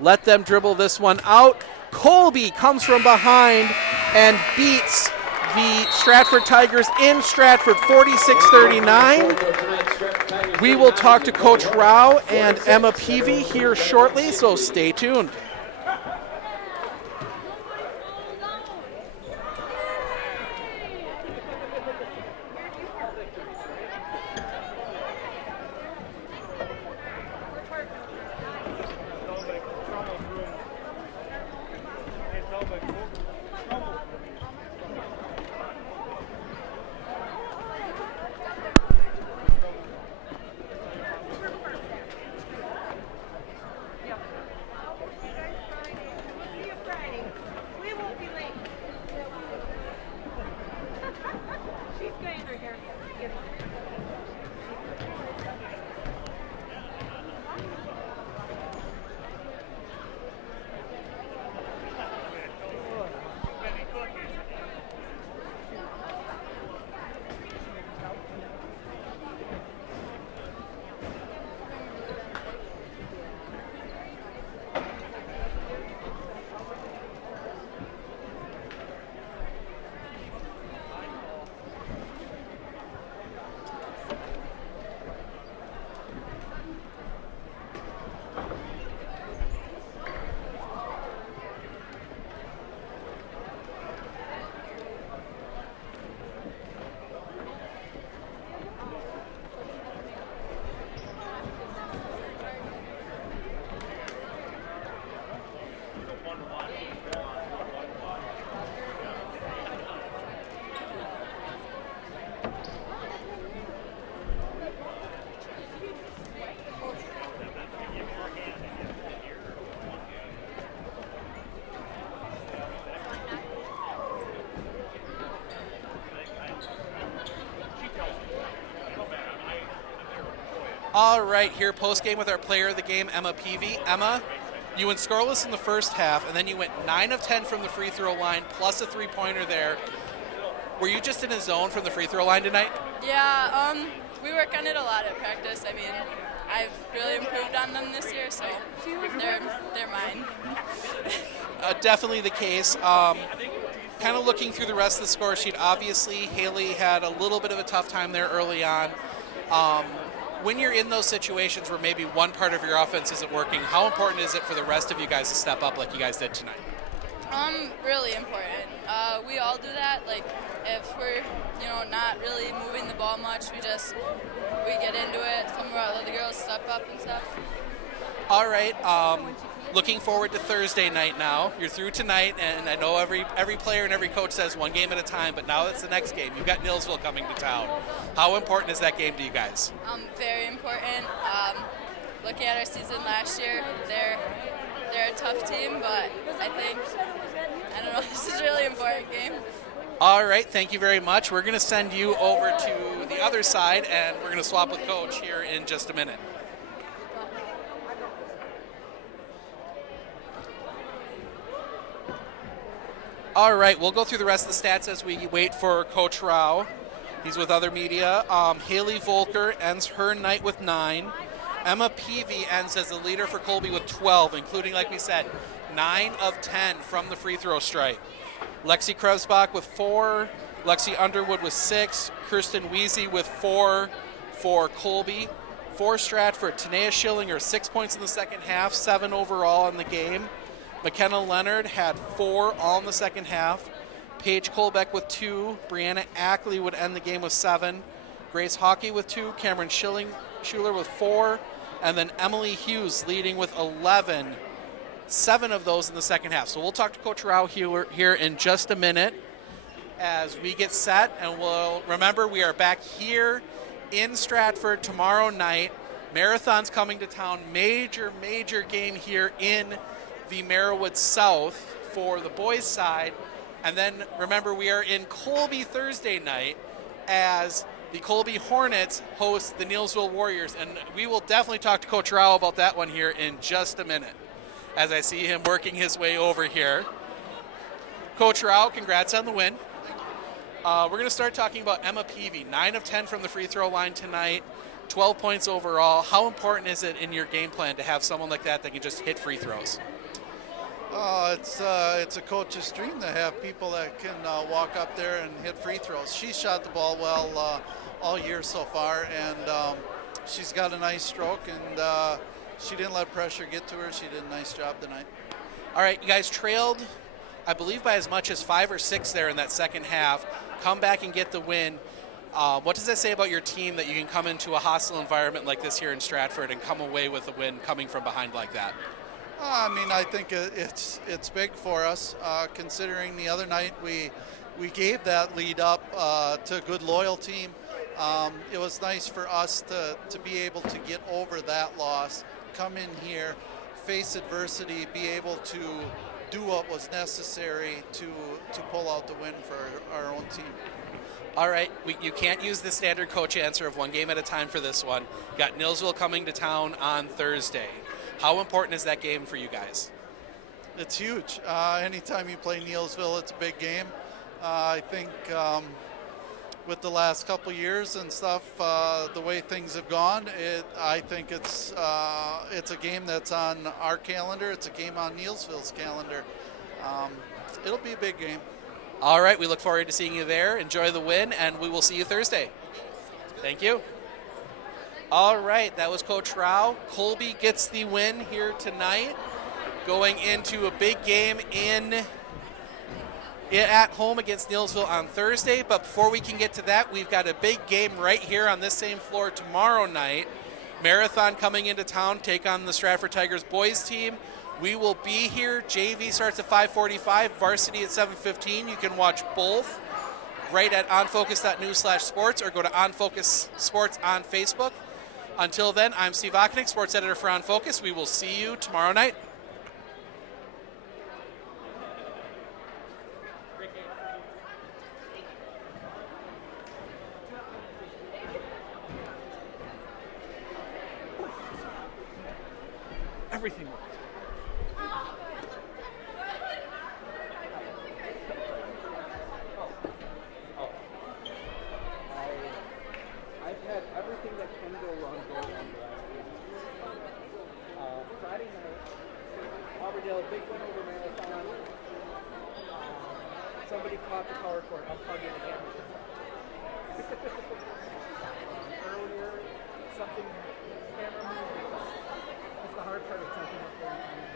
let them dribble this one out. Colby comes from behind and beats the Stratford Tigers in Stratford 46-39. We will talk to Coach Rao and Emma Peavy here shortly, so stay tuned. All right, here post-game with our player of the game, Emma Peavy. Emma, you went scoreless in the first half, and then you went 9 of 10 from the free throw line, plus a three-pointer there. Were you just in a zone from the free throw line tonight? Yeah, we work on it a lot at practice. I mean, I've really improved on them this year, so they're mine. Definitely the case. Kind of looking through the rest of the score sheet, obviously Haley had a little bit of a tough time there early on. when you're in those situations where maybe one part of your offense isn't working, how important is it for the rest of you guys to step up like you guys did tonight? Really important. We all do that. Like, if we're, not really moving the ball much, we get into it. Some of our other girls step up and stuff. All right. Looking forward to Thursday night now. You're through tonight, and I know every player and every coach says one game at a time, but now it's the next game. You've got Neillsville coming to town. How important is that game to you guys? Very important. Looking at our season last year, they're a tough team, but I don't know, this is a really important game. All right, thank you very much. We're going to send you over to the other side, and we're going to swap with Coach here in just a minute. All right, we'll go through the rest of the stats as we wait for Coach Rao. He's with other media. Haley Volker ends her night with 9. Emma Peavy ends as the leader for Colby with 12, including, like we said, 9 of 10 from the free throw strike. Lexi Krebsbach with 4. Lexi Underwood with 6. Kirsten Weezy with 4 for Colby. For Stratford, Tanea Schillinger, 6 points in the second half, 7 overall in the game. McKenna Leonard had 4 all in the second half. Paige Colbeck with 2. Brianna Ackley would end the game with 7. Grace Hockey with 2. Cameron Schuler with 4. And then Emily Hughes leading with 11. 7 of those in the second half. So we'll talk to Coach Rao here in just a minute as we get set. And we'll remember we are back here in Stratford tomorrow night. Marathon's coming to town. Major game here in the Merriwood South for the boys' side. And then remember we are in Colby Thursday night as the Colby Hornets host the Neillsville Warriors. And we will definitely talk to Coach Rao about that one here in just a minute as I see him working his way over here. Coach Rao, congrats on the win. We're going to start talking about Emma Peavy. 9 of 10 from the free throw line tonight, 12 points overall. How important is it in your game plan to have someone like that can just hit free throws? It's a coach's dream to have people that can walk up there and hit free throws. She shot the ball well all year so far, and she's got a nice stroke, and she didn't let pressure get to her. She did a nice job tonight. All right, you guys trailed, I believe, by as much as 5 or 6 there in that second half. Come back and get the win. What does that say about your team that you can come into a hostile environment like this here in Stratford and come away with a win coming from behind like that? I think it's big for us, considering the other night we gave that lead up to a good loyal team. It was nice for us to be able to get over that loss, come in here, face adversity, be able to do what was necessary to pull out the win for our own team. All right, you can't use the standard coach answer of one game at a time for this one. You got Neillsville coming to town on Thursday. How important is that game for you guys? It's huge. Anytime you play Neillsville, it's a big game. I think with the last couple years and stuff, the way things have gone, I think it's a game that's on our calendar. It's a game on Neillsville's calendar. It'll be a big game. All right, we look forward to seeing you there. Enjoy the win, and we will see you Thursday. Thank you. All right, that was Coach Rao. Colby gets the win here tonight, going into a big game at home against Neillsville on Thursday. But before we can get to that, we've got a big game right here on this same floor tomorrow night. Marathon coming into town, take on the Stratford Tigers boys team. We will be here. JV starts at 5:45, varsity at 7:15. You can watch both right at onfocus.news/sports or go to OnFocus Sports on Facebook. Until then, I'm Steve Ocknick, sports editor for On Focus. We will see you tomorrow night. Everything worked. I've had everything that can go wrong go wrong the last week. Friday night, Auburndale, big win over Marathon. Somebody caught the power cord. I'm plugging again. Earlier, something camera movement. It's the hard part of jumping up there.